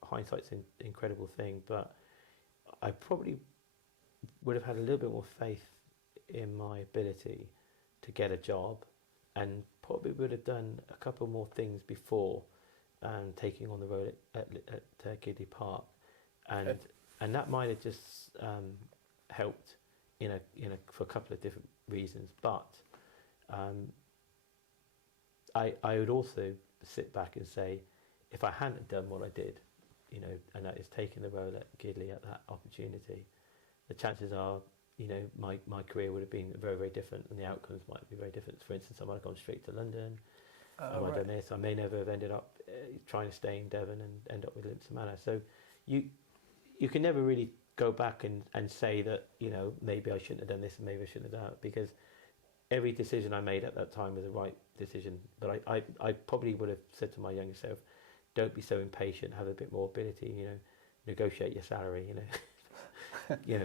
hindsight's an incredible thing, but I probably would have had a little bit more faith in my ability to get a job, and probably would have done a couple more things before taking on the role at Gidley Park, and that might have just helped for a couple of different reasons. But I would also sit back and say, if I hadn't done what I did, and that is taking the role at Gidley at that opportunity, the chances are, my career would have been very, very different, and the outcomes might be very different. For instance, I might have gone straight to London. I might have done this. I may never have ended up trying to stay in Devon and end up with Lympstone Manor. So you can never really go back and say that, maybe I shouldn't have done this and maybe I shouldn't have done that, because every decision I made at that time was the right decision. But I probably would have said to my younger self, don't be so impatient, have a bit more ability, negotiate your salary,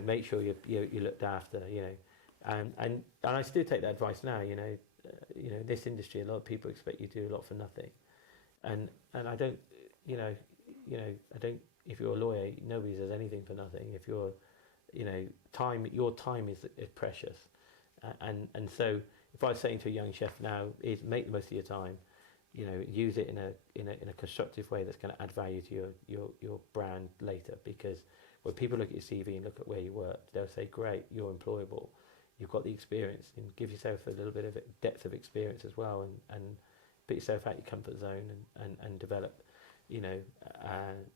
make sure you're looked after, and I still take that advice now. This industry, a lot of people expect you to do a lot for nothing, and I don't, I don't. If you're a lawyer, nobody does anything for nothing. If you're, your time is precious, and so if I was saying to a young chef now, is make the most of your time. Use it in a constructive way that's going to add value to your brand later. Because when people look at your CV and look at where you work, they'll say, "Great, you're employable. You've got the experience." And give yourself a little bit of depth of experience as well, and put yourself out your comfort zone and develop,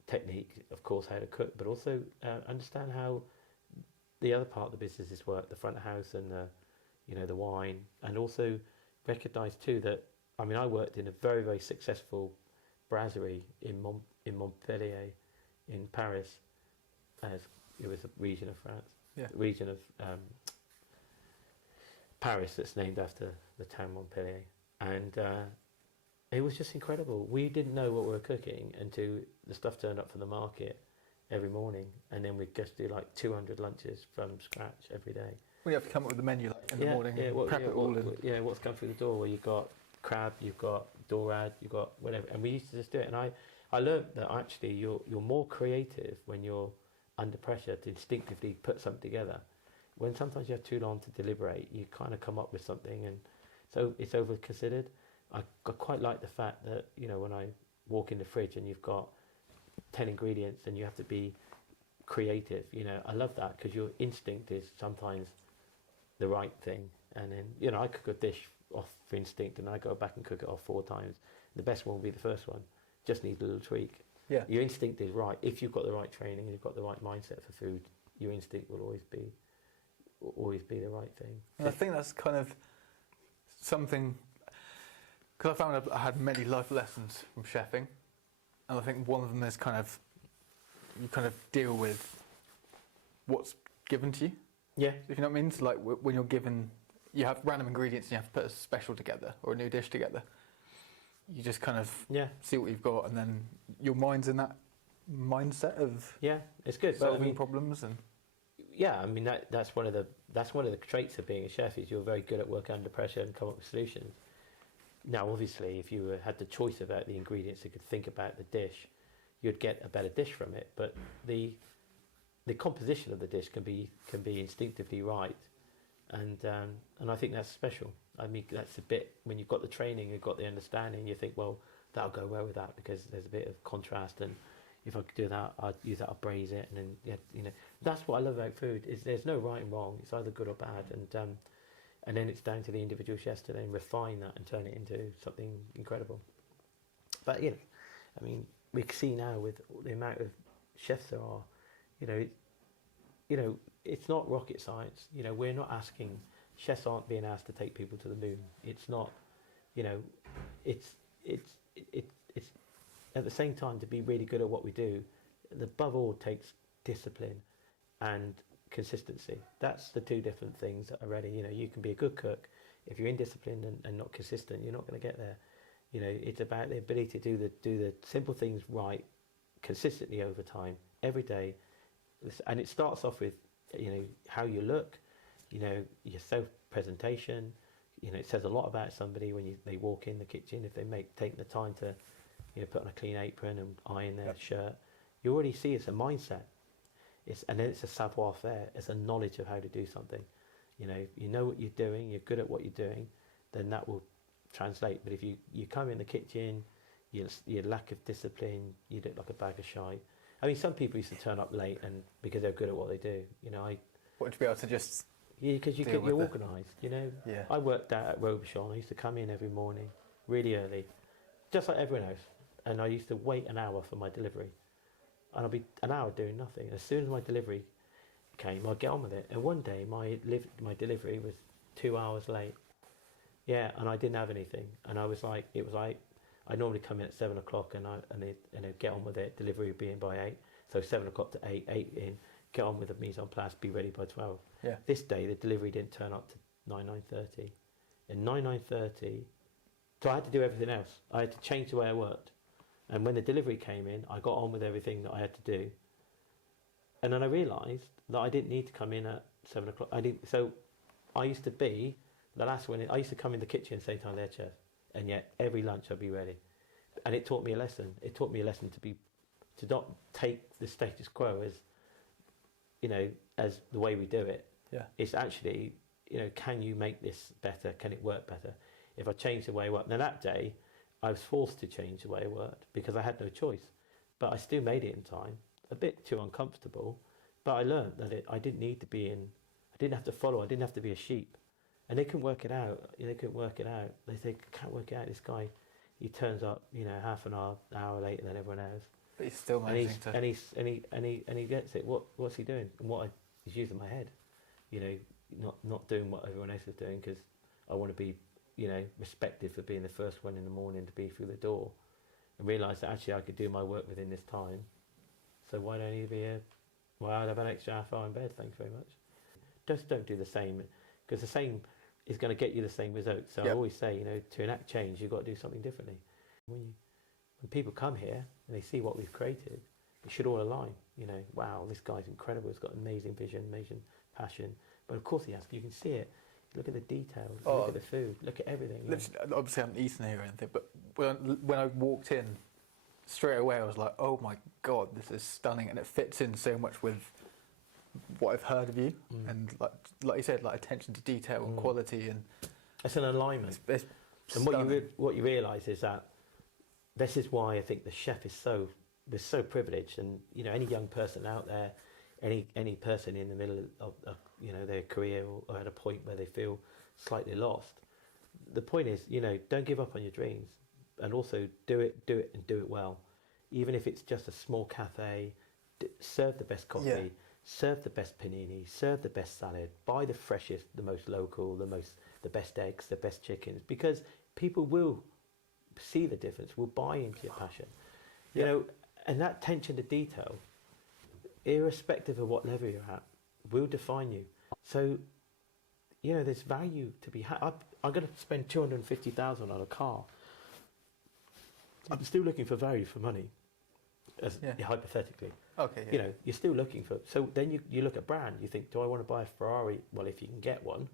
technique, of course, how to cook, but also understand how the other part of the business is work, the front of house and the wine, and also recognise too that I mean, I worked in a very, very successful brasserie in Montpellier, in Paris, as it was a region of France, region of Paris that's named after the town Montpellier, and it was just incredible. We didn't know what we were cooking until the stuff turned up from the market every morning, and then we'd just do like 200 lunches from scratch every day. We have to come up with the menu like in the morning, prep it all in. Yeah, what's come through the door? Well, you've got crab, you've got dorade, you've got whatever, and we used to just do it. And I learned that actually you're more creative when you're under pressure to instinctively put something together. When sometimes you have too long to deliberate, you kind of come up with something, and so it's over considered. I quite like the fact that, you know, when I walk in the fridge and you've got 10 ingredients and you have to be creative, you know, I love that, because your instinct is sometimes the right thing. And then, you know, I cook a dish off for instinct and I go back and cook it off 4 times. The best one will be the first one, just needs a little tweak. Yeah. Your instinct is right. If you've got the right training and you've got the right mindset for food, your instinct will always be the right thing. And I think that's kind of something, because I found I had many life lessons from chefing, and I think one of them is you kind of deal with what's given to you. Yeah. If you know what I mean? So like when you're given, you have random ingredients and you have to put a special together or a new dish together. You just kind of see what you've got, and then your mind's in that mindset of it's good. solving problems. And I mean that's one of the traits of being a chef, is you're very good at working under pressure and come up with solutions. Now, obviously, if you had the choice about the ingredients and could think about the dish, you'd get a better dish from it. But the composition of the dish can be instinctively right, and I think that's special. I mean, that's a bit, when you've got the training, you've got the understanding, you think, well, that'll go well with that because there's a bit of contrast, and if I could do that, I'd use that, I'll braise it, and then you know, that's what I love about food, is there's no right and wrong. It's either good or bad, and then it's down to the individual chefs to then refine that and turn it into something incredible. But you know, I mean, we see now with the amount of chefs there are, you know, it's not rocket science. You know, we're not asking, chefs aren't being asked to take people to the moon. It's not, you know, it's at the same time, to be really good at what we do, above all takes discipline and consistency. That's the 2 different things that are ready. You know, you can be a good cook. If you're indisciplined and not consistent, you're not going to get there. You know, it's about the ability to do the simple things right, consistently over time, every day. And it starts off with, you know, how you look, you know, your self-presentation. You know, it says a lot about somebody when they walk in the kitchen, if they take the time to, you know, put on a clean apron and iron their shirt. You already see it's a mindset. And then it's a savoir-faire. It's a knowledge of how to do something. You know what you're doing, you're good at what you're doing, then that will translate. But if you come in the kitchen, your lack of discipline, you look like a bag of shite. I mean, some people used to turn up late and because they're good at what they do. You know, what to be able to just because you're organised. You know, I worked out at Robichon. I used to come in every morning, really early, just like everyone else, and I used to wait an hour for my delivery, and I'd be an hour doing nothing. As soon as my delivery came, I'd get on with it. And one day, my delivery was 2 hours late. Yeah, and I didn't have anything, and it was like I normally come in at 7 o'clock and I'd get on with it. Delivery would be in by 8, so 7 o'clock to 8 in. Get on with the mise en place, be ready by 12. Yeah. This day the delivery didn't turn up to 9:30, and 9:30. So I had to do everything else. I had to change the way I worked, and when the delivery came in, I got on with everything that I had to do. And then I realised that I didn't need to come in at 7 o'clock. So I used to be the last one. I used to come in the kitchen and say to my head chef, and yet every lunch I'd be ready. And it taught me a lesson. It taught me a lesson to not take the status quo as, you know, as the way we do it. Yeah. It's actually, you know, can you make this better? Can it work better? If I change the way I work. Now that day, I was forced to change the way I worked because I had no choice. But I still made it in time. A bit too uncomfortable. But I learned that I didn't need to be in, I didn't have to follow, I didn't have to be a sheep. And they couldn't work it out. They couldn't work it out. They say, can't work it out. This guy, he turns up, you know, half an hour later than everyone else. But he's still managing to. And he gets it. What's he doing? And he's using my head, you know, not doing what everyone else is doing because I want to be respected for being the first one in the morning to be through the door, and realised that actually I could do my work within this time. So why don't you be here? Well, I'd have an extra half hour in bed, thanks very much. Just don't do the same, because the same is going to get you the same results. So I always say, to enact change, you've got to do something differently. When people come here and they see what we've created, it should all align. Wow, this guy's incredible. He's got amazing vision, amazing passion. But of course he has. You can see it. Look at the details. Look at the food. Look at everything. Obviously, I haven't eaten here or anything, but when I walked in, straight away I was like, oh my God, this is stunning. And it fits in so much with what I've heard of you. And like you said, like attention to detail and quality. And it's an alignment. It's and what you realise is that this is why I think the chef is so privileged. And, any young person out there, any person in the middle of their career or at a point where they feel slightly lost, the point is, don't give up on your dreams, and also do it and do it well. Even if it's just a small cafe, serve the best coffee, serve the best panini, serve the best salad, buy the freshest, the most local, the best eggs, the best chickens, because people will see the difference, will buy into your passion. And that attention to detail, irrespective of what level you're at, will define you. So, there's value to be had. I'm going to spend $250,000 on a car. I'm still looking for value for money, hypothetically. Okay. Yeah. You're still looking for. So then you look at brand. You think, do I want to buy a Ferrari? Well, if you can get one.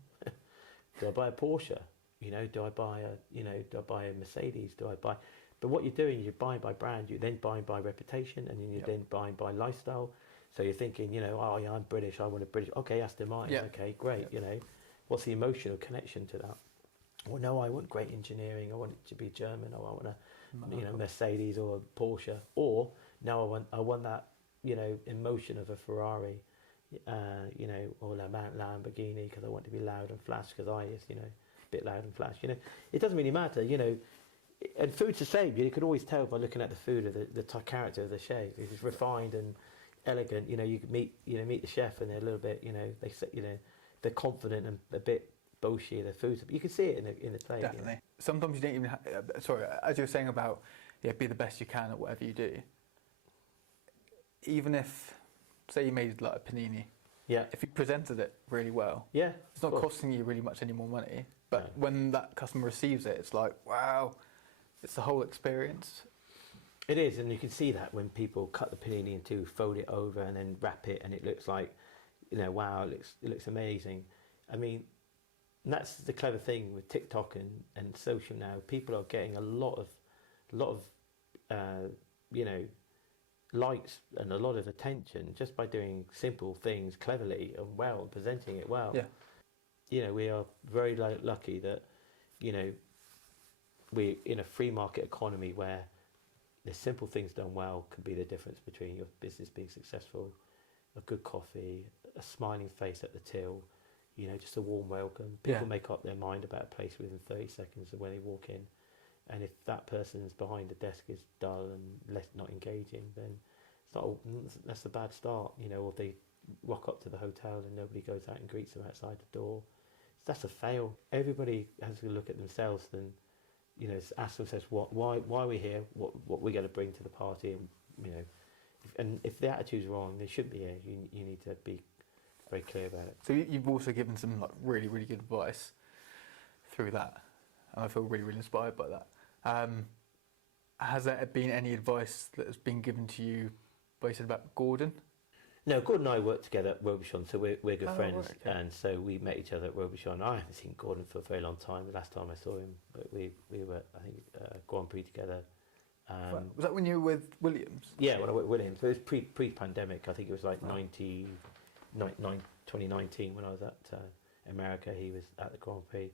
Do I buy a Porsche? Do I buy a Mercedes? But what you're doing, you're buying by brand. You're then buying by reputation, and then you're then buying by lifestyle. So you're thinking, oh yeah, I'm British. I want a British. Okay, Aston Martin. Yeah. Okay, great. What's the emotional connection to that? Well, no, I want great engineering. I want it to be German. Or I want a, Mercedes or a Porsche. Or no, I want that, emotion of a Ferrari, or a Lamborghini, because I want to be loud and flash, because I is, a bit loud and flash. It doesn't really matter, And food's the same. You can always tell by looking at the food of the character of the chef. If it's refined and elegant, you could meet the chef, and they're a little bit, they're confident and a bit bullshit. Their food, you can see it in the plate. Definitely. Sometimes you don't even. Sorry, as you were saying about be the best you can at whatever you do. Even if, say, you made like a panini. Yeah. If you presented it really well. Yeah. It's not costing you really much any more money, but when that customer receives it, it's like, wow, it's the whole experience. It is, and you can see that when people cut the panini in two, fold it over, and then wrap it, and it looks like, wow, it looks amazing. I mean, that's the clever thing with TikTok and social now. People are getting a lot of likes and a lot of attention just by doing simple things cleverly and well, presenting it well. Yeah. We are very lucky that, we're in a free market economy where the simple things done well can be the difference between your business being successful. A good coffee, a smiling face at the till, just a warm welcome. People make up their mind about a place within 30 seconds of when they walk in. And if that person's behind the desk is dull and not engaging, then that's a bad start, or if they rock up to the hotel and nobody goes out and greets them outside the door, that's a fail. Everybody has to look at themselves and, ask themselves why are we here, what we're going to bring to the party, and if the attitude's wrong, they shouldn't be here. You need to be very clear about it. So you've also given some really, really good advice through that, and I feel really, really inspired by that. Has there been any advice that has been given to you, what you said about Gordon? No, Gordon and I work together at Robichon, so we're good friends, right, okay. And so we met each other at Robichon. I haven't seen Gordon for a very long time. The last time I saw him, but we were, I think, Grand Prix together. Was that when you were with Williams? Yeah, when I worked with him. So it was pre-pandemic. I think it was like 2019 when I was at America. He was at the Grand Prix.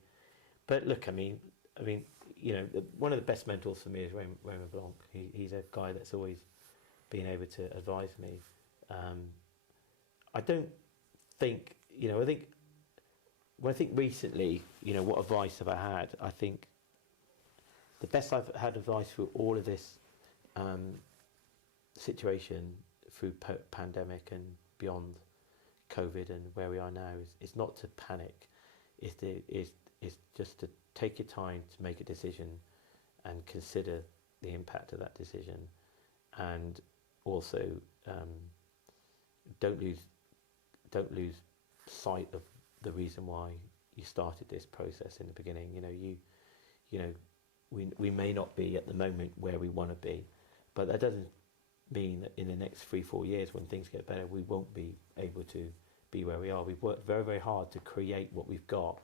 But look, I mean, one of the best mentors for me is Raymond Blanc. He's a guy that's always been able to advise me. I don't think, I think recently, what advice have I had? I think the best I've had advice through all of this situation, through pandemic and beyond COVID and where we are now, is not to panic. Is just to take your time to make a decision and consider the impact of that decision, and also don't lose sight of the reason why you started this process in the beginning. We may not be at the moment where we want to be, but that doesn't mean that in the next 3-4 years, when things get better, we won't be able to be where we are. We've worked very, very hard to create what we've got,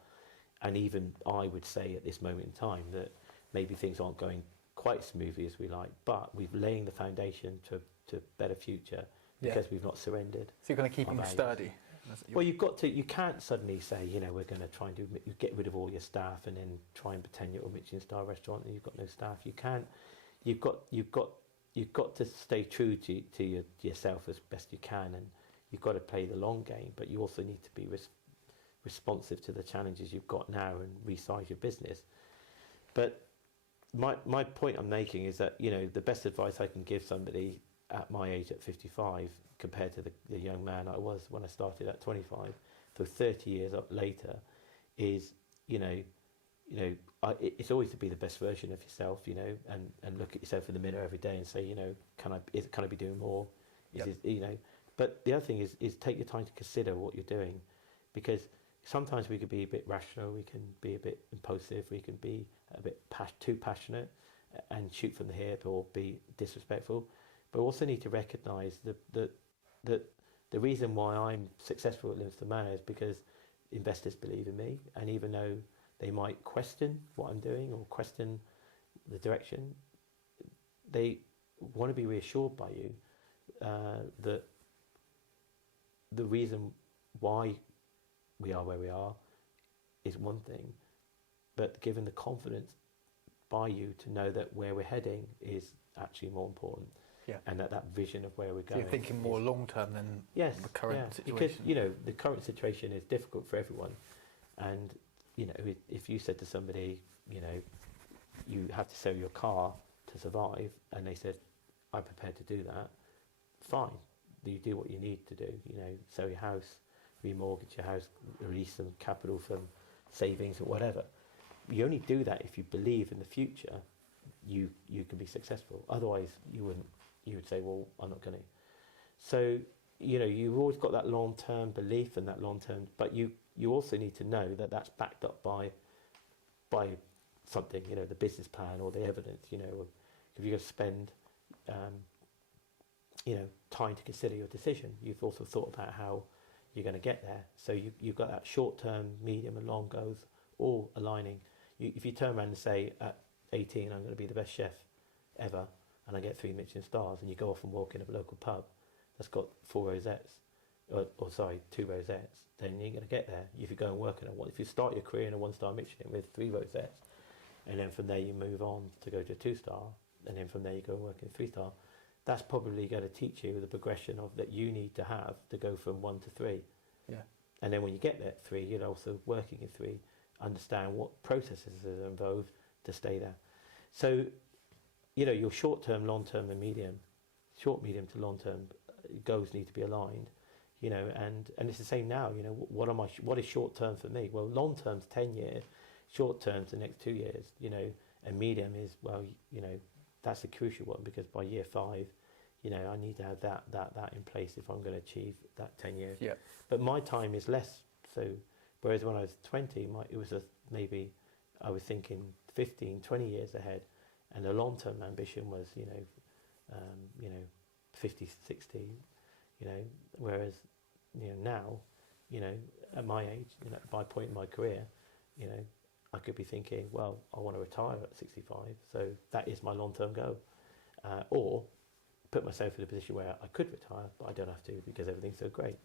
and even I would say at this moment in time that maybe things aren't going quite smoothly as we like, but we're laying the foundation to a better future because we've not surrendered. So you're going to keep them sturdy. Well, you can't suddenly say, we're going to try and you get rid of all your staff and then try and pretend you're a Michelin star restaurant and you've got no staff. You can't. You've got to stay true to yourself as best you can, and you've got to play the long game, but you also need to be responsive to the challenges you've got now and resize your business. But my point I'm making is that, the best advice I can give somebody at my age at 55 compared to the young man I was when I started at 25, so 30 years up later, is, it's always to be the best version of yourself, and look at yourself in the mirror every day and say, can I be doing more? But the other thing is take your time to consider what you're doing, because sometimes we could be a bit rational, we can be a bit impulsive, we can be a bit too passionate and shoot from the hip or be disrespectful. But we also need to recognise that the reason why I'm successful at Lympstone Manor is because investors believe in me, and even though they might question what I'm doing or question the direction, they want to be reassured by you that the reason why we are where we are is one thing, but given the confidence by you to know that where we're heading is actually more important. And that vision of where we're going. So you're thinking more long term than the current situation. Because the current situation is difficult for everyone, and if you said to somebody, you have to sell your car to survive, and they said, I'm prepared to do that, fine. You do what you need to do. Sell your house, remortgage your house, release some capital from savings or whatever. You only do that if you believe in the future you can be successful. Otherwise, you wouldn't. You would say, well, I'm not going to. So, you've always got that long-term belief and that long-term, but you also need to know that that's backed up by something, the business plan or the evidence, if you're going to spend, time to consider your decision, you've also thought about how you're going to get there. So you've got that short-term, medium and long goals all aligning. If you turn around and say, at 18, I'm going to be the best chef ever, and I get 3 Michelin stars, and you go off and walk in a local pub that's got 4 rosettes, 2 rosettes, then you're going to get there. If you go and work in if you start your career in a 1-star Michelin with 3 rosettes, and then from there you move on to go to a 2-star, and then from there you go and work in a 3-star, that's probably going to teach you the progression of that you need to have to go from 1 to 3. And then when you get there at 3, you're also working in 3, understand what processes are involved to stay there. So, your short-term, long-term and medium to long-term goals need to be aligned, and it's the same now. What is short-term for me? Well, long-term's 10 years, short-term's the next 2 years, and medium is, that's the crucial one, because by year 5, I need to have that in place if I'm going to achieve that 10 years. But my time is less. So, whereas when I was 20, it was maybe I was thinking 15, 20 years ahead. And the long-term ambition was, 50, 60, whereas, now, at my age, by point in my career, I could be thinking, well, I want to retire at 65, so that is my long-term goal. Or put myself in a position where I could retire, but I don't have to because everything's so great.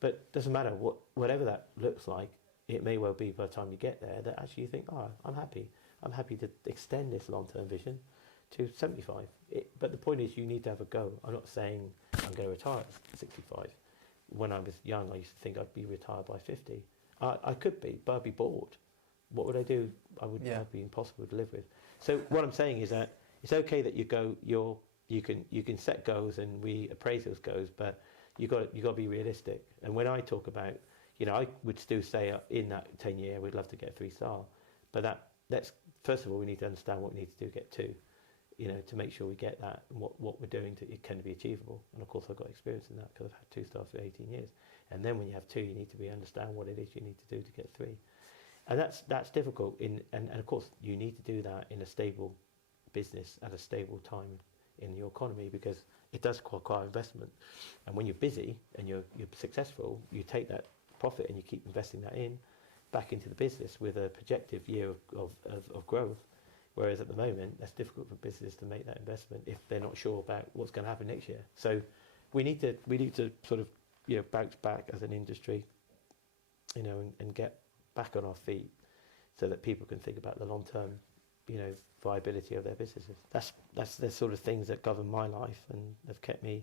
But it doesn't matter, whatever that looks like, it may well be by the time you get there that actually you think, I'm happy. I'm happy to extend this long-term vision to 75. But the point is, you need to have a go. I'm not saying I'm going to retire at 65. When I was young, I used to think I'd be retired by 50. I could be, but I'd be bored. What would I do? I'd be impossible to live with. So what I'm saying is that it's okay that you can set goals and reappraise those goals, but you got to be realistic. And when I talk about, I would still say in that 10 year, we'd love to get a 3-star, but let's first of all we need to understand what we need to do to get to, to make sure we get that and what we're doing it can be achievable. And of course I've got experience in that because I've had 2 stars for 18 years. And then when you have 2, you need to understand what it is you need to do to get 3. And that's difficult. And of course you need to do that in a stable business at a stable time in your economy, because it does require investment. And when you're busy and you're successful, you take that profit and you keep investing that back into the business with a projective year of growth. Whereas at the moment, that's difficult for businesses to make that investment if they're not sure about what's going to happen next year. So we need to sort of bounce back as an industry, and get back on our feet so that people can think about the long term, viability of their businesses. That's the sort of things that govern my life and have kept me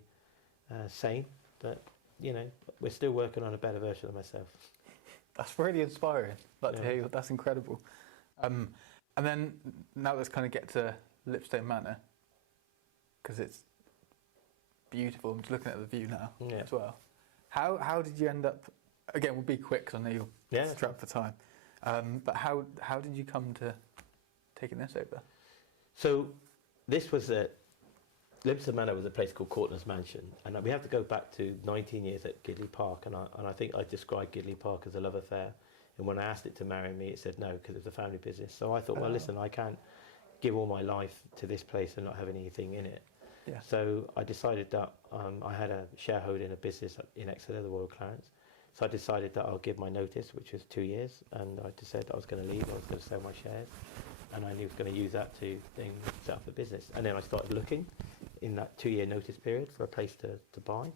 sane. But we're still working on a better version of myself. That's really inspiring. To hear you. That's incredible. And then now let's kind of get to Lympstone Manor, because it's beautiful. I'm just looking at the view now as well. How did you end up? Again, we'll be quick because I know you're strapped for time. But how did you come to taking this over? So this was Lympstone Manor was a place called Cornwall Mansion, and we have to go back to 19 years at Gidley Park, and I think I described Gidley Park as a love affair. And when I asked it to marry me, it said no, because it was a family business. So I thought, well, listen, I can't give all my life to this place and not have anything in it. Yeah. So I decided that I had a shareholder in a business in Exeter, the Royal Clarence. So I decided that I'll give my notice, which was 2 years, and I just said I was going to leave, I was going to sell my shares, and I knew I was going to use that to set up a business. And then I started looking in that 2-year notice period for a place to buy.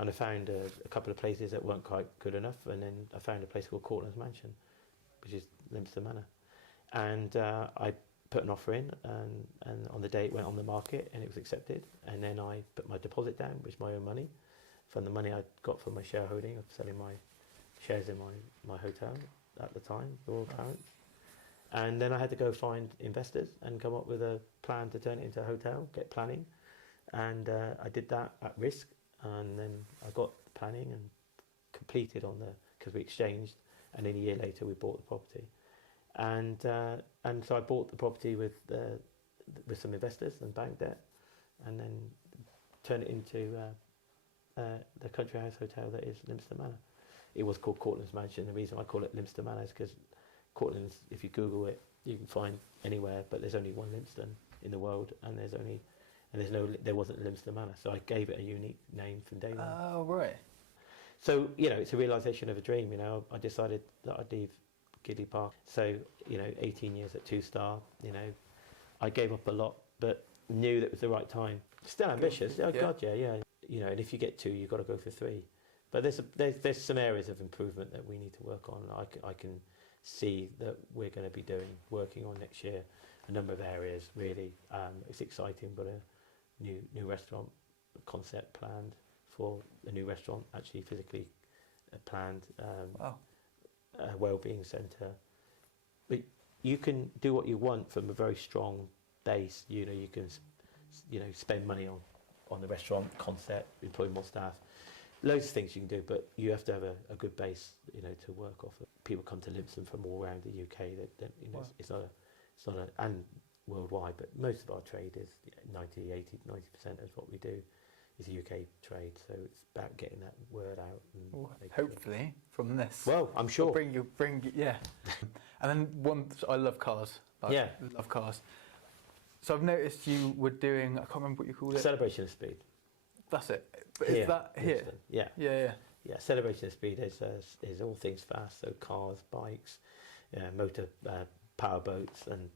And I found a couple of places that weren't quite good enough, and then I found a place called Cornwall Mansion, which is Lympstone Manor. And I put an offer in, and on the day it went on the market, and it was accepted. And then I put my deposit down, which is my own money, from the money I got from my shareholding of selling my shares in my hotel at the time, the Royal Clarence. And then I had to go find investors and come up with a plan to turn it into a hotel, get planning. And I did that at risk. And then I got the planning and completed because we exchanged, and then a year later we bought the property. And so I bought the property with some investors and bank debt, and then turned it into the country house hotel that is Lympstone Manor. It was called Cornwall Mansion. The reason I call it Lympstone Manor is because Cornwall's, if you Google it, you can find anywhere, but there's only one Lympstone in the world, and there wasn't Lympstone Manor, so I gave it a unique name from day one. Oh, right. So, it's a realisation of a dream, I decided that I'd leave Gidley Park. So, 18 years at 2-star, I gave up a lot, but knew that it was the right time. Still ambitious. Oh, God, yeah. And if you get 2, you've got to go for 3. But there's some areas of improvement that we need to work on. I can see that we're going to be working on next year a number of areas, really. It's exciting, but new restaurant concept planned for a new restaurant, actually physically planned. A wellbeing centre. But you can do what you want from a very strong base. You can spend money on the restaurant concept, employ more staff, loads of things you can do, but you have to have a good base, to work off of. People come to Lympstone from all around the UK. It's not and worldwide, but most of our trade is 90% of what we do is a UK trade, so it's about getting that word out. And hopefully from this. Well, I'm sure. Bring yeah. And then I love cars. Love cars. So I've noticed you were doing, I can't remember what you called it. Celebration of Speed. That's it. But is that here? Yeah. Yeah. Celebration of Speed is all things fast, so cars, bikes, motor power boats, and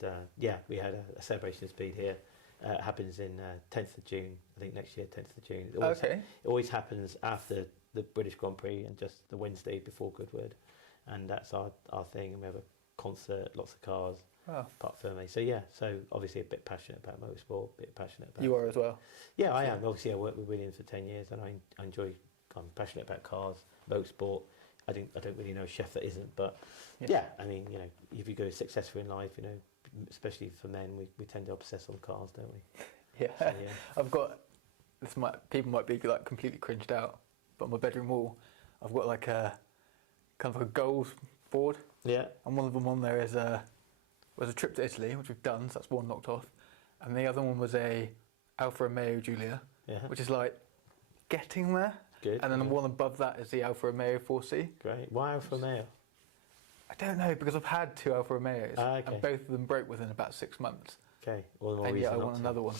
we had a Celebration of Speed here. It happens in 10th of June, I think next year, 10th of June. It always happens after the British Grand Prix and just the Wednesday before Goodwood, and that's our thing. And we have a concert, lots of cars, apart from me. So obviously a bit passionate about motorsport, a bit passionate about... You are as well? Yeah, I am. Obviously I worked with Williams for 10 years, and I enjoy, I'm passionate about cars, motorsport. I don't really know a chef that isn't, but I mean, if you go successful in life, especially for men, we tend to obsess on cars, don't we? Yeah. So, I've got people might be like completely cringed out, but on my bedroom wall, I've got like a kind of like a goals board. Yeah. And one of them on there is was a trip to Italy, which we've done, so that's one knocked off. And the other one was a Alfa Romeo Giulia, which is like getting there. Good. And then the one above that is the Alfa Romeo 4C. Great. Why Alfa Romeo? I don't know, because I've had two Alfa Romeos, Okay. and both of them broke within about 6 months. Okay. All the more And reason yet I not want to. another one.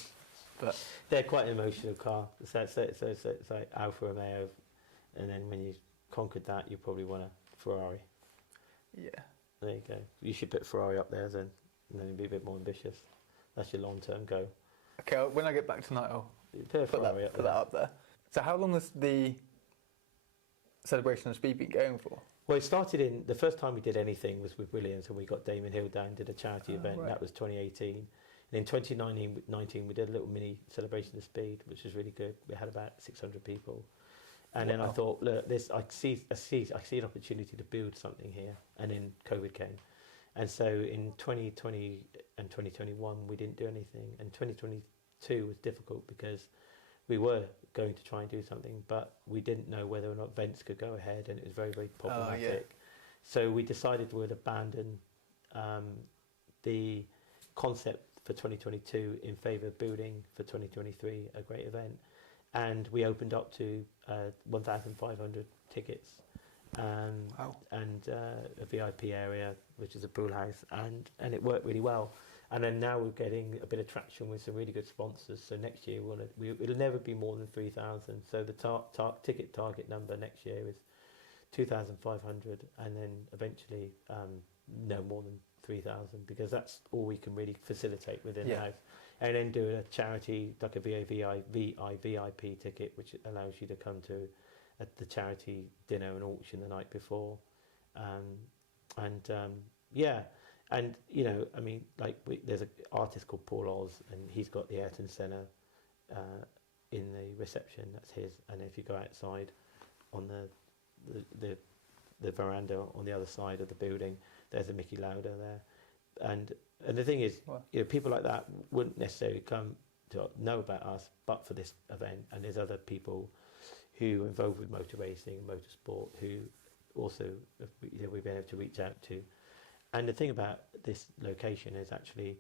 But They're quite an emotional car. So it's like Alfa Romeo, and then when you conquered that, you probably want a Ferrari. yeah. There you go. You should put Ferrari up there then, and then be a bit more ambitious. That's your long-term goal. Okay, when I get back tonight, I'll Put a put Ferrari that up there. So how long has the Celebration of Speed been going for? Well, it started in, the first time we did anything was with Williams, and we got Damon Hill down, did a charity event, right. that was 2018. And in 2019 we did a little mini Celebration of Speed, which was really good. We had about 600 people. And then I thought, look, I see an opportunity to build something here. And then COVID came. And so in 2020 and 2021, we didn't do anything. And 2022 was difficult because we were going to try and do something, but we didn't know whether or not events could go ahead, and it was very, very problematic. So we decided we'd abandon the concept for 2022 in favour of building for 2023 a great event. And we opened up to 1,500 tickets and a VIP area, which is a pool house, and it worked really well. And then now we're getting a bit of traction with some really good sponsors. So next year it'll never be more than 3,000. So the ticket target number next year is 2,500, and then eventually no more than 3,000, because that's all we can really facilitate within the house. And then do a charity, like a VIP ticket, which allows you to come to the charity dinner and auction the night before. And, you know, I mean, like there's an artist called Paul Oz, and he's got the Ayrton Senna in the reception, that's his. And if you go outside on the veranda on the other side of the building, there's a Mickey Lauder there. And the thing is, you know, people like that wouldn't necessarily come to know about us but for this event. And there's other people who are involved with motor racing and motorsport who also, you know, we've been able to reach out to. And the thing about this location is actually,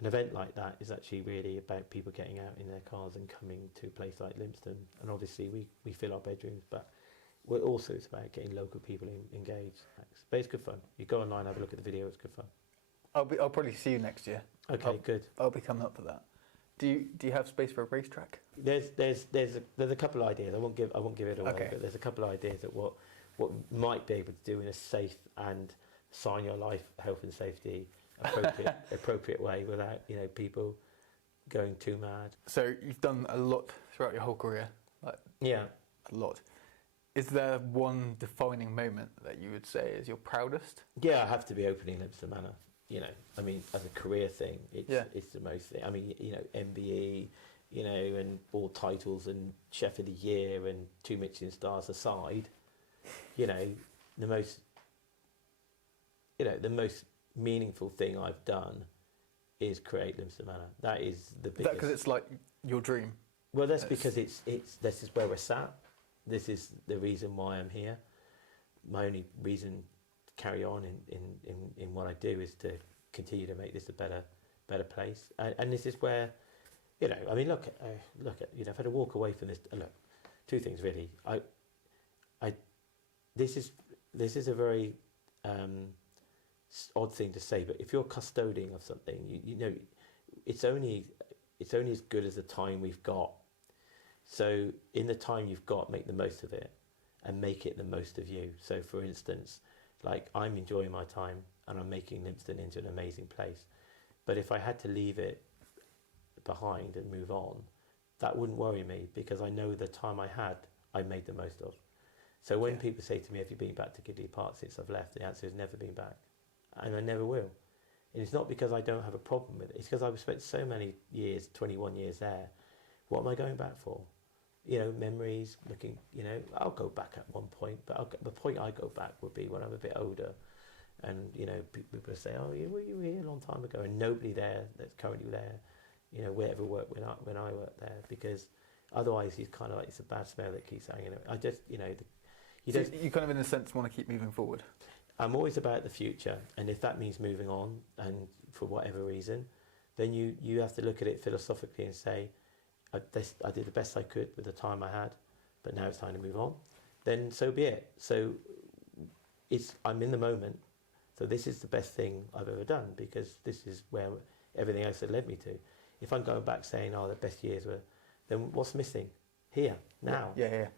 an event like that is actually really about people getting out in their cars and coming to a place like Lympstone. And obviously we fill our bedrooms, but it's about getting local people engaged. But it's good fun. You go online, have a look at the video, it's good fun. I'll probably see you next year. Okay, good. I'll be coming up for that. Do you have space for a racetrack? There's a couple of ideas. I won't give it away, but there's a couple of ideas of what might be able to do in a safe and sign your life, health and safety appropriate way without, you know, people going too mad. So you've done a lot throughout your whole career. A lot. Is there one defining moment that you would say is your proudest? Yeah, I have to be opening Lympstone Manor. You know, I mean, as a career thing, it's the most thing. I mean, you know, MBE, you know, and all titles and Chef of the Year and 2 Michelin stars aside, you know, the most meaningful thing I've done is create Lympstone Manor. That is the biggest. Is that because it's like your dream? Well, that's because this is where we're sat. This is the reason why I'm here. My only reason to carry on in what I do is to continue to make this a better place. And this is where, you know, I mean, look at, you know, if I had to walk away from this, look, two things really. This is a very odd thing to say, but if you're custodian of something, you know, it's only as good as the time we've got. So in the time you've got, make the most of it and make it the most of you. So for instance, like I'm enjoying my time and I'm making Lympstone into an amazing place. But if I had to leave it behind and move on, that wouldn't worry me because I know the time I had, I made the most of. So when people say to me, have you been back to Gidley Park since I've left? The answer is never been back. And I never will. And it's not because I don't have a problem with it. It's because I've spent so many years, 21 years there. What am I going back for? You know, memories, looking, you know, I'll go back at one point, but the point I go back would be when I'm a bit older. And, you know, people say, oh, you were here a long time ago. And nobody there that's currently there, you know, ever worked when I worked there. Because otherwise, it's kind of like it's a bad smell that keeps hanging. I just, you know... You kind of, in a sense, want to keep moving forward? I'm always about the future, and if that means moving on, and for whatever reason, then you have to look at it philosophically and say, I did the best I could with the time I had, but now it's time to move on. Then so be it. So I'm in the moment. So this is the best thing I've ever done, because this is where everything else had led me to. If I'm going back saying, oh, the best years were, then what's missing here now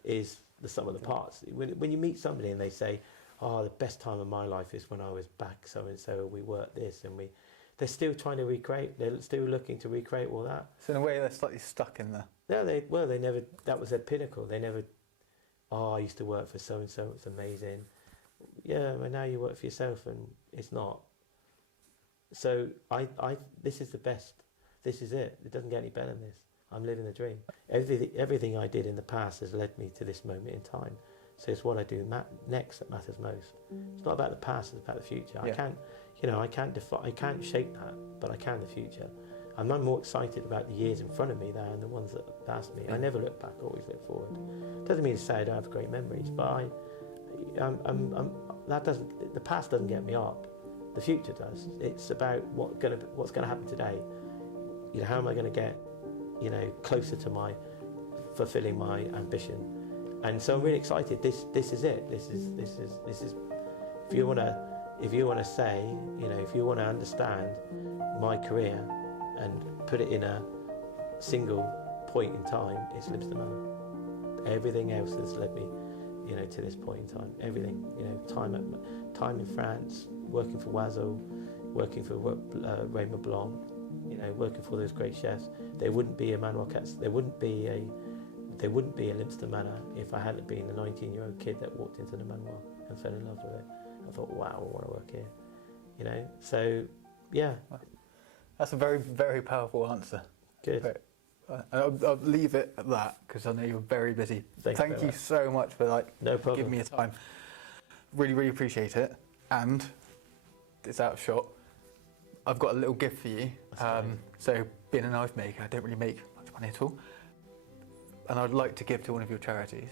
is the sum of the parts. When you meet somebody and they say, oh, the best time of my life is when I was back so-and-so, we worked this, and they're still trying to recreate, they're still looking to recreate all that. So in a way, they're slightly stuck in there. Yeah, they never, that was their pinnacle. They never, oh, I used to work for so-and-so, it's amazing. Yeah, well, now you work for yourself, and it's not. So this is the best. This is it. It doesn't get any better than this. I'm living the dream. Everything I did in the past has led me to this moment in time. So it's what I do next that matters most. It's not about the past, it's about the future. Yeah. I can't shape that, but I can the future. I'm more excited about the years in front of me than the ones that passed me. I never look back, I always look forward. Doesn't mean to say I don't have great memories, but the past doesn't get me up. The future does. It's about what's going to happen today. How am I going to get, closer to fulfilling my ambition? And so I'm really excited. This is it. This is. If you want to say, if you want to understand my career and put it in a single point in time, it's Lympstone Manor. Everything else has led me, to this point in time. Everything, time in France, working for Oiseau, working for Raymond Blanc, working for those great chefs. There wouldn't be a Manuel Katz. There wouldn't be a Lympstone Manor if I hadn't been the 19-year-old kid that walked into the Manuel and fell in love with it. I thought, wow, I want to work here. So yeah. That's a very, very powerful answer. Good. I'll leave it at that, because I know you're very busy. Thank you so much for giving me your time. Really, really appreciate it. And it's out of shot. I've got a little gift for you. So being a knife maker, I don't really make much money at all. And I'd like to give to one of your charities.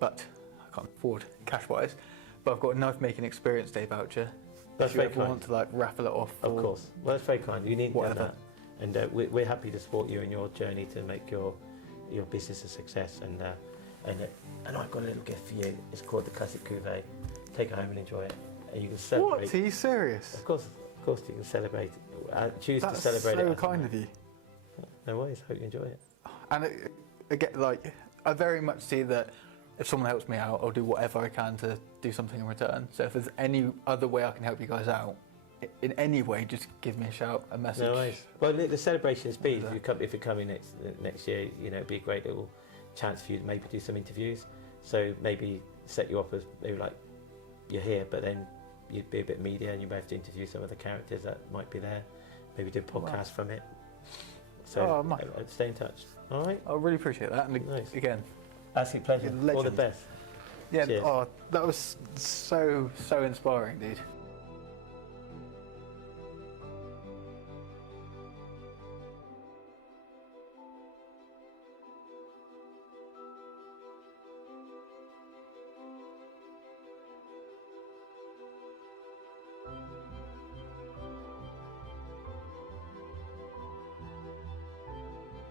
But I can't afford cash-wise. But I've got a knife making experience day voucher. That's very kind. Want to raffle it off. Of course. Well, that's very kind. You need that. And we're happy to support you in your journey to make your business a success. And I've got a little gift for you. It's called the Classic Cuvée. Take it home and enjoy it. And you can celebrate. What? Are you serious? Of course you can celebrate. Choose to celebrate it. That's so kind of you. No worries. Hope you enjoy it. And again, I very much see that if someone helps me out, I'll do whatever I can to do something in return. So if there's any other way I can help you guys out, in any way, just give me a shout, a message. No worries. Well, the celebration speed. If you're coming next year, it'd be a great little chance for you to maybe do some interviews. So maybe set you up as maybe you're here, but then you'd be a bit media, and you may have to interview some of the characters that might be there. Maybe do a podcast from it. So stay in touch. All right. I really appreciate that. And nice. Again, absolute pleasure. All the best. Yeah. Cheers. That was so inspiring, dude.